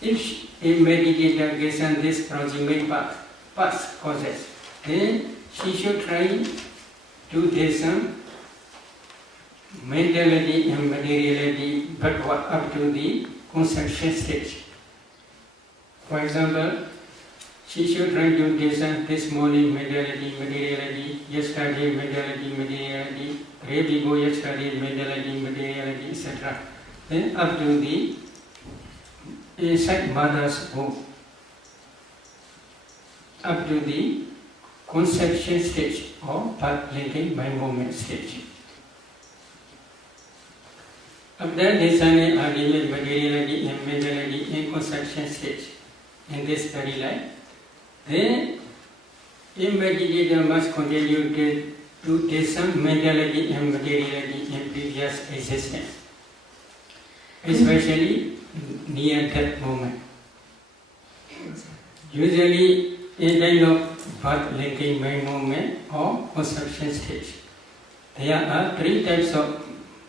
If a meditator discerns this proximate past causes, then she should try to discern mentality and materiality but up to the conception stage. For example, she should try to discern this morning mentality, materiality, yesterday mentality, materiality, day before yesterday mentality, materiality, etc. Then up to the inside mother's womb, up to the conception stage or birth linking by moment stage. After discerning ultimate materiality and mentality in conception stage in this very life, then a meditator must continue to discern mentality and materiality in previous existence, especially near death moment. Usually in kind of birth linking by moment or conception stage, there are 3 types of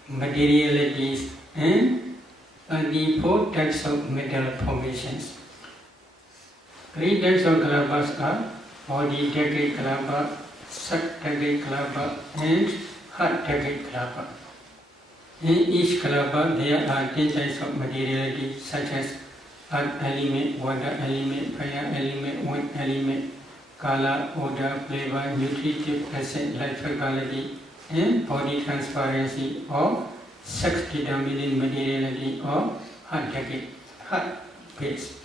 materialities and 24 types of mental formations. 3 types of kalabas are body decade kalapa, sat decade kalapa, and heart decade kalapa. In each kalapa there are 10 types of materiality such as earth element, water element, fire element, wind element, color, odor, flavor, nutritive acid, life faculty, and body transparency or sex determining materiality or heart base.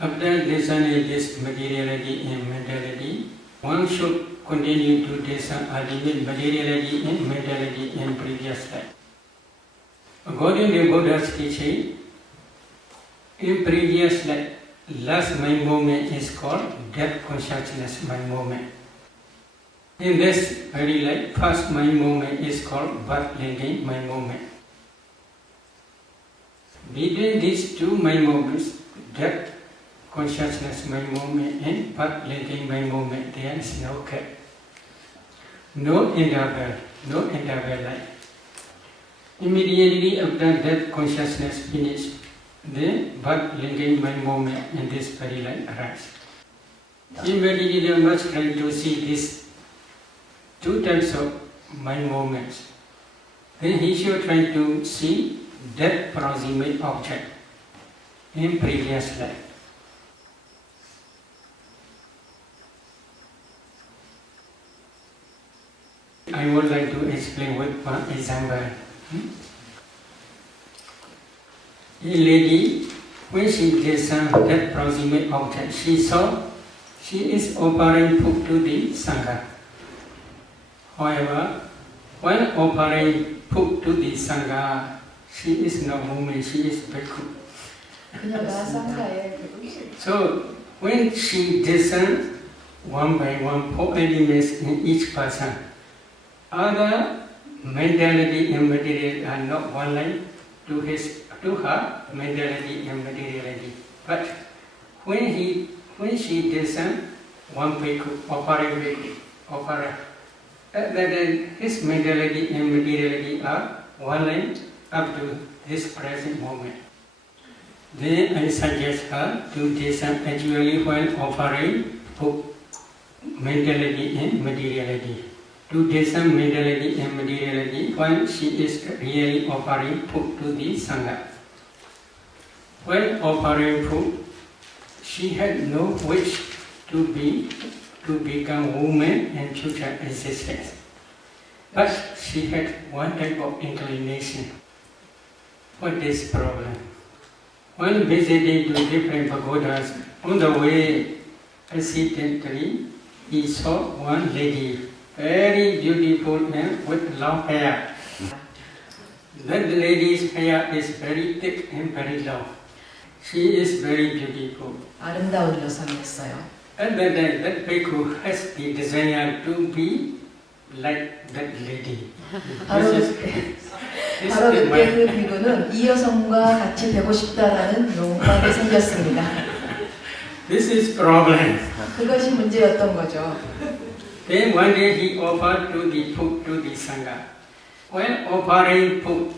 After discerning this materiality and mentality, one should continue to discern ultimate materiality and mentality in previous life. According to Buddha's teaching, in previous life, last mind moment is called death consciousness mind moment. In this very life, first mind moment is called birth linking mind moment. Between these 2 mind moments, death consciousness mind moment and birth linking mind moment, there is no gap, no interval life. Immediately after death consciousness finished, the birth linking mind moment in this very life arises. The meditator must try to see these 2 types of mind moments. Then he should try to see death proximate object in previous life. I would like to explain with one example. A lady, when she discerned that proximate object, she saw she is offering food to the Sangha. However, when offering food to the Sangha, she is not woman, she is bhikkhu. So, when she discerned one by one 4 elements in each person, other mentality and materiality are not one line to her mentality and materiality. But when she discerned one bhikkhu, offering, that his mentality and materiality are one line up to this present moment. Then I suggest her to discern actually when offering food, mentality and materiality. To discern mentality and materiality when she is really offering food to the Sangha. When offering food, she had no wish to become woman in future existence. But she had one type of inclination. What is the problem? When visiting to different pagodas, on the way, accidentally, he saw one lady, very beautiful and with long hair. That lady's hair is very thick and very long. She is very beautiful. 아름다운 여성이었어요. And then that bhikkhu has the desire to be like that lady. 바로 그때 그 비구는 이 여성과 같이 되고 싶다라는 욕망이 생겼습니다. This is problem. 그것이 문제였던 거죠. Then one day he offered to the food to the Sangha. When offering food,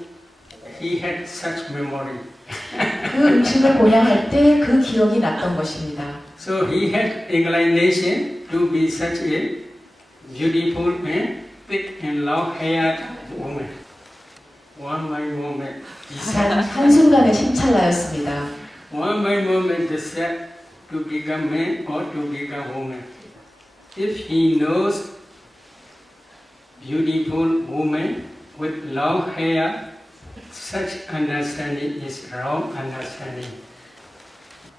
he had such memory. 그 음식을 보양할 때 그 기억이 났던 것입니다. So he had inclination to be such a beautiful and thick and long-haired woman. One my moment, he said. 한순간에 심찰나였습니다. One my moment decide to become man or to become woman. If he knows beautiful woman with long hair, such understanding is wrong understanding.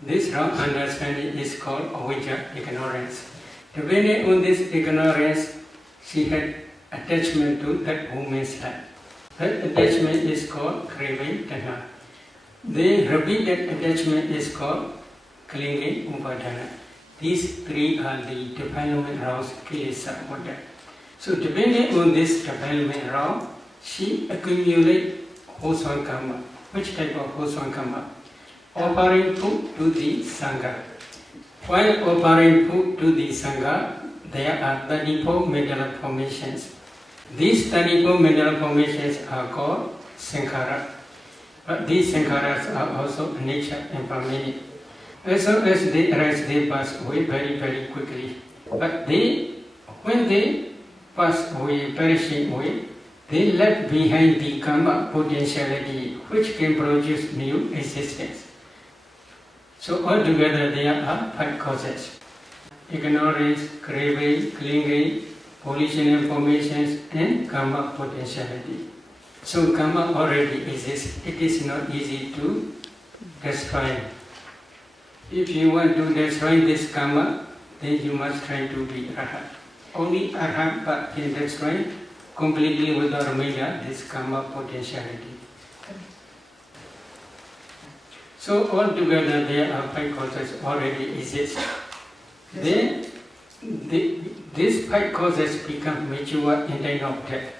This wrong understanding is called avijja, ignorance. Depending on this ignorance, she had attachment to that woman's life. That attachment is called craving, tanha. The repeated attachment is called clinging, upadana. These three are the defilement rounds, kilesa, order. So depending on this defilement round, she accumulates wholesome karma. Which type of wholesome karma? Offering food to the Sangha. While offering food to the Sangha, there are 34 middle formations. These 34 middle formations are called sankhara. But these sankharas are also nature and permanent. As soon as they arise, they pass away very, very quickly. But when they pass away, perishing away, they left behind the karma potentiality which can produce new existence. So altogether there are 5 causes: ignorance, craving, clinging, volitional formations, and karma potentiality. So karma already exists. It is not easy to destroy. If you want to destroy this karma, then you must try to be Arhat. Only Arhat can destroy completely without remainder this karma potentiality. So altogether there are 5 causes already exist. Then these 5 causes become mature in time of death.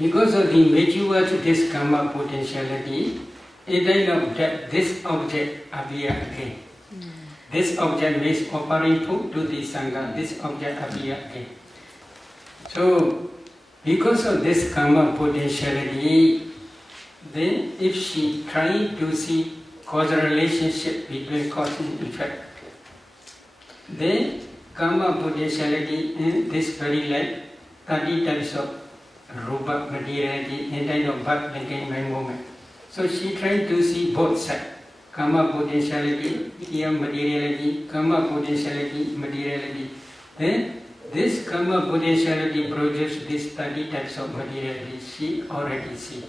Because of the mature to this karma potentiality, in time of death, this object appears again. This object means offering food to the Sangha, this object appears again. So, because of this karma potentiality, then if she tries to see causal relationship between cause and effect, then karma potentiality in this very life, 30 types of rupa materiality in time of birth became my moment. So she tried to see both sides, karma potentiality, here materiality, karma potentiality, materiality. Then this karma potentiality produces these 30 types of materiality. She already sees.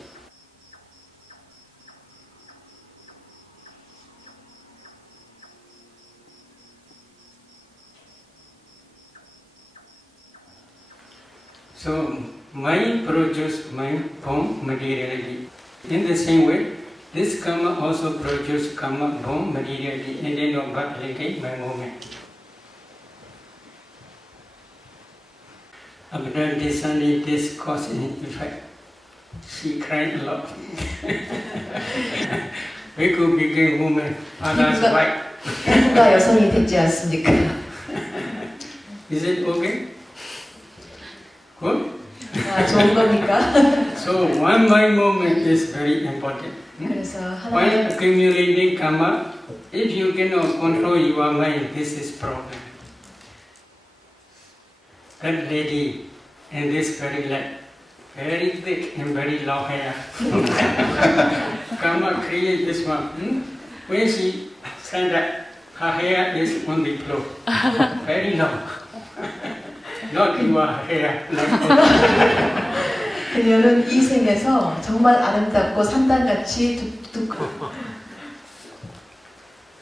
So mind produces mind from materiality. In the same way, this karma also produces karma from materiality and then of birth decay by moment. After discerning this cause and effect, she cried a lot. We could become woman, others white. 피부가 여성이 됐지 않습니까? Is it okay? Good? 아, 좋은 겁니까? So one mind movement is very important. While accumulating karma, if you cannot control your mind, this is problem. That lady in this very life, very thick and very long hair. Karma create this one. When she stand up, her hair is on the floor, very long. Not your hair. 그녀는 이 생에서 정말 아름답고 산단같이 두껍고.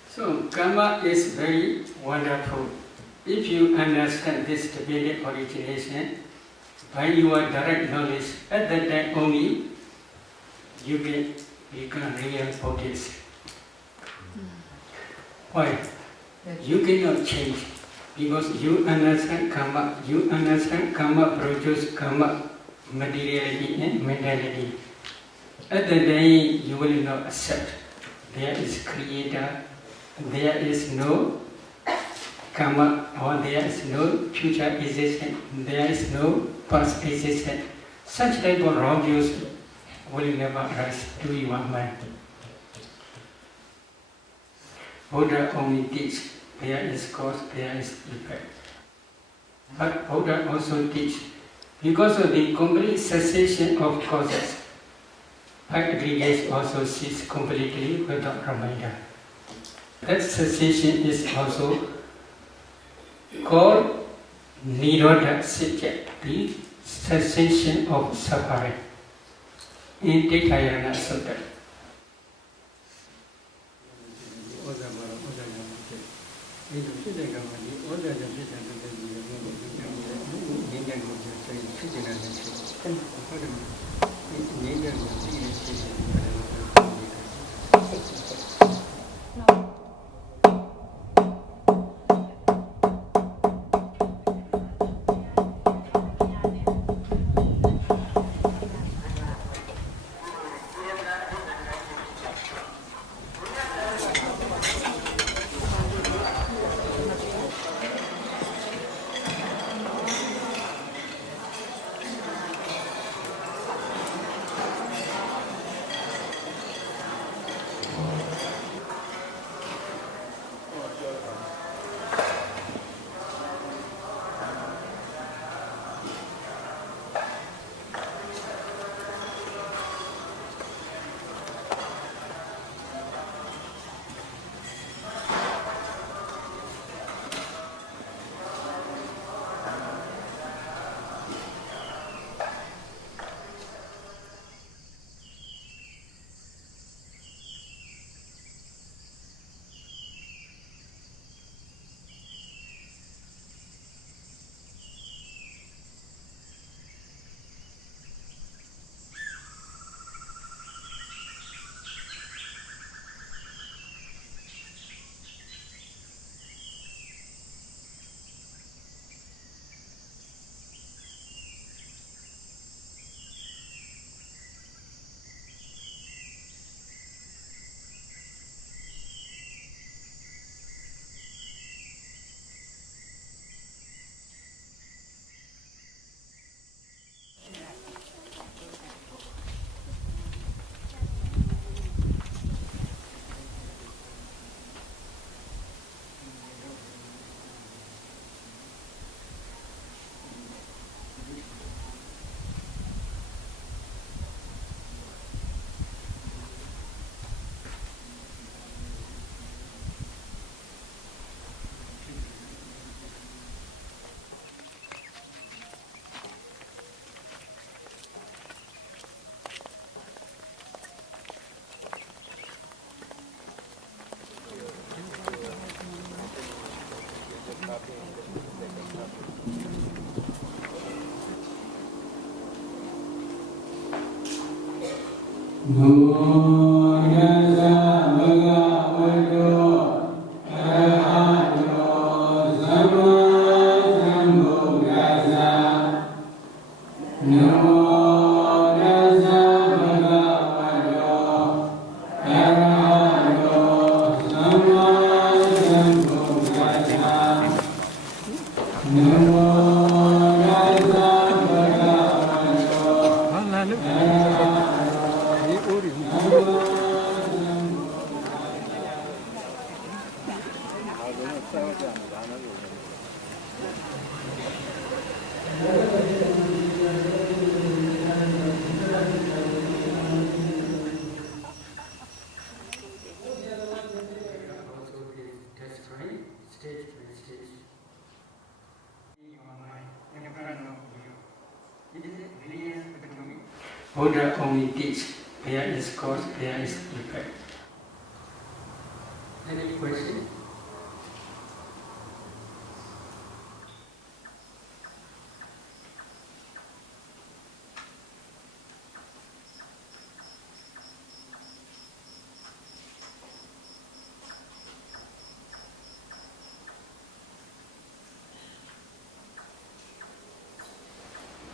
So karma is very wonderful. If you understand this developed origination by your direct knowledge, at that time only you can become real Buddhist. Why? You cannot change because you understand karma. You understand karma produces karma, materiality and mentality. At that day you will not accept there is creator there is no karma or there is no future existence, there is no past existence. Such type of wrong views will never arise to your mind. Buddha only teach there is cause, there is effect. But Buddha also teach because of the complete cessation of causes, aggregates also cease completely without reminder. That cessation is also called Nirodha Satya, the cessation of suffering. In Tikayana Sutta. Buddha only teach there is cause, there is effect. Any question?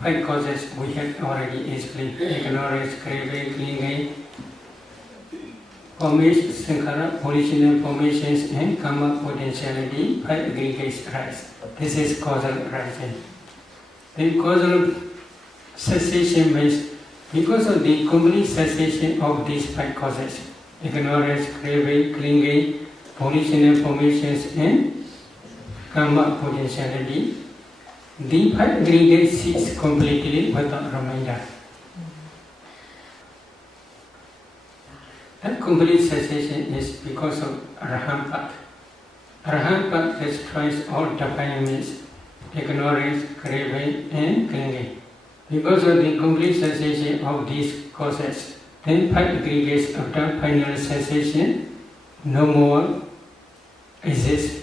Five causes we have already explained: ignorance, craving, clinging, formation, sankhara, volitional formations, and karma potentiality, 5 aggregates arise. This is causal arising. Then causal cessation means because of the complete cessation of these 5 causes, ignorance, craving, clinging, volitional formations, and karma potentiality, the 5 aggregates cease completely without reminder. That complete cessation is because of Arhat. Arhat destroys all defilements, ignorance, craving, and clinging. Because of the complete cessation of these causes, then 5 aggregates after final cessation no more exist.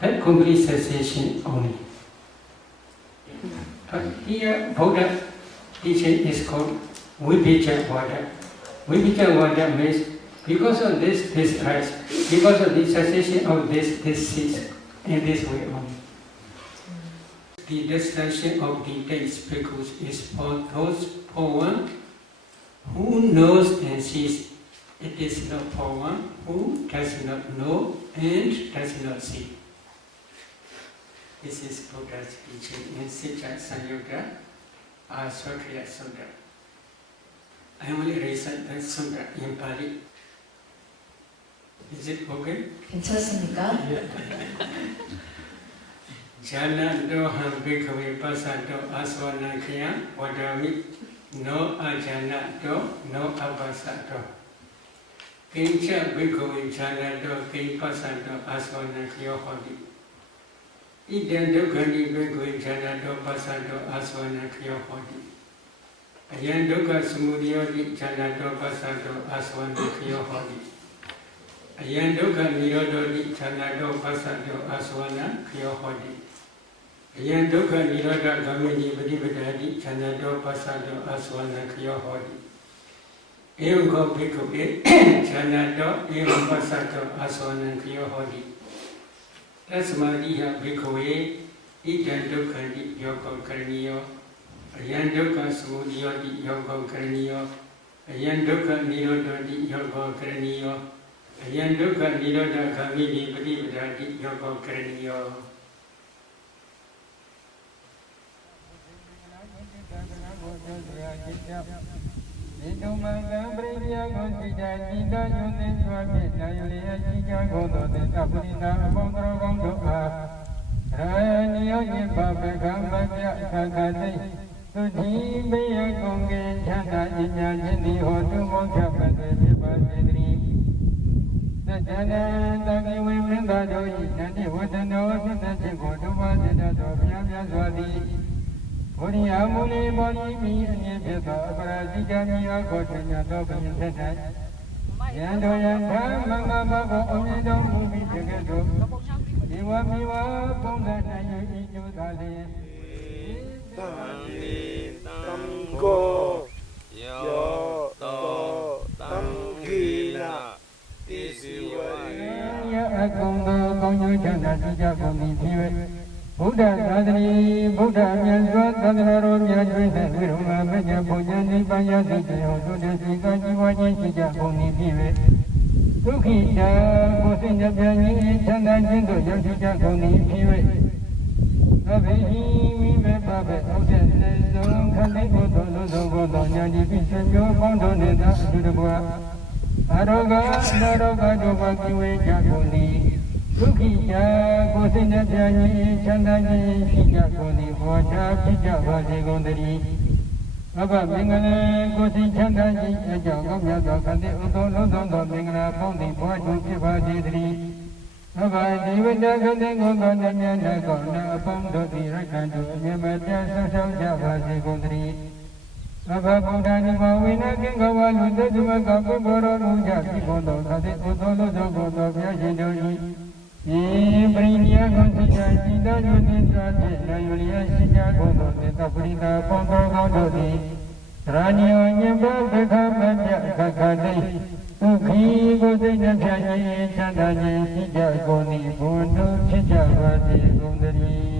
That complete cessation only. But here Buddha teaching is called Vibhijavada. Vibhijavada means because of this rise, because of the cessation of this cease, in this way only. The destruction of the 10 bhikkhus is for those for one who knows and sees. It is not for one who does not know and does not see. This is Buddha's teaching in Sutta Sanyutta Aswakriya Sutta. I only recite that Sutta in Pali. Is it okay? 괜찮습니까? Jana do ham bhikkhave pasato asvanakya vadami no ajana do no abasato. Kincha bhikkhave jana do kin pasato asvanakya hodi. Idam dukkani bhikkhave jana do pasato asvanakya hodi. Ayan dukkha samudayodi jana do pasato asvanakya hodi. Ayan dukkha nirododi jana do pasato asvanakya hodi. Ayan dukkha nirodha gamini padipadadi chanado pasado asvanakya hodi. Evam ko bhikkhave chanado evam pasado asvanakya hodi. Tasmadiha bhikkhave idam dukkhandi yoga karaniyo. Ayan dukkha samudayodi yoga karaniyo. Ayan dukkha nirodhadi yoga karaniyo. Ayan dukkha nirodha gamini padipadadi yoga karaniyo. Amuli body me and Yeta, Paradicamia, Cotina, Dobin, Yando Yanta, Manga, only don't move it together. You want me up on that night, you eat your darling. Tango, yo, Tangina, this is why. I come to Jana, Jaconi, Buddha Sadri, Buddha Yanswa, Sadharo, Yadwin, Viruma, Maya, Pujani, Paya, Sitio, Sudesika, Jivaji, Sijaponi, Pive. Tukisha, Kosinja, Piani, Chanda, Jindo, Yasijaponi, Pive. Abehi, Vive, Pape, Osen, Zon, Kali, Godo, Zogo, Yadi, Pisanjo, Bondo, Neda, Sudabua. Aroga, Naroga, Dovaki, Japoni. Tukisha, Kosinja, Piani, Chanda, Sijaponi, Boja, Pija, Vaji, Gondari. Abba, Mingana, Kosin, Chanda, Sijaponi, Kande, Udo, Mingana, Pondi, Boju, Piva, Didri. Abba, Divida, Kande, Gonda, Nyana, Gonda, Pondo, Dirakandu, Yamata, Sasha, Vaji, Gondari. Abba, Buddha, Nimawina, Kingawa, Luda, Dumaka, Boro, Luja, Pivondo, Kade, Udo, Zogo, Piaji, Brinia Gonzia, Sida, Yunisra, Yulia, Sida, Godo, Tafrida, Pondo, Gododi, Ranio, Yamba, Beka, Kakade, Uki, Godina, Chanda, Sida, Goni, Bondo, Chicha, Vati, Gondari.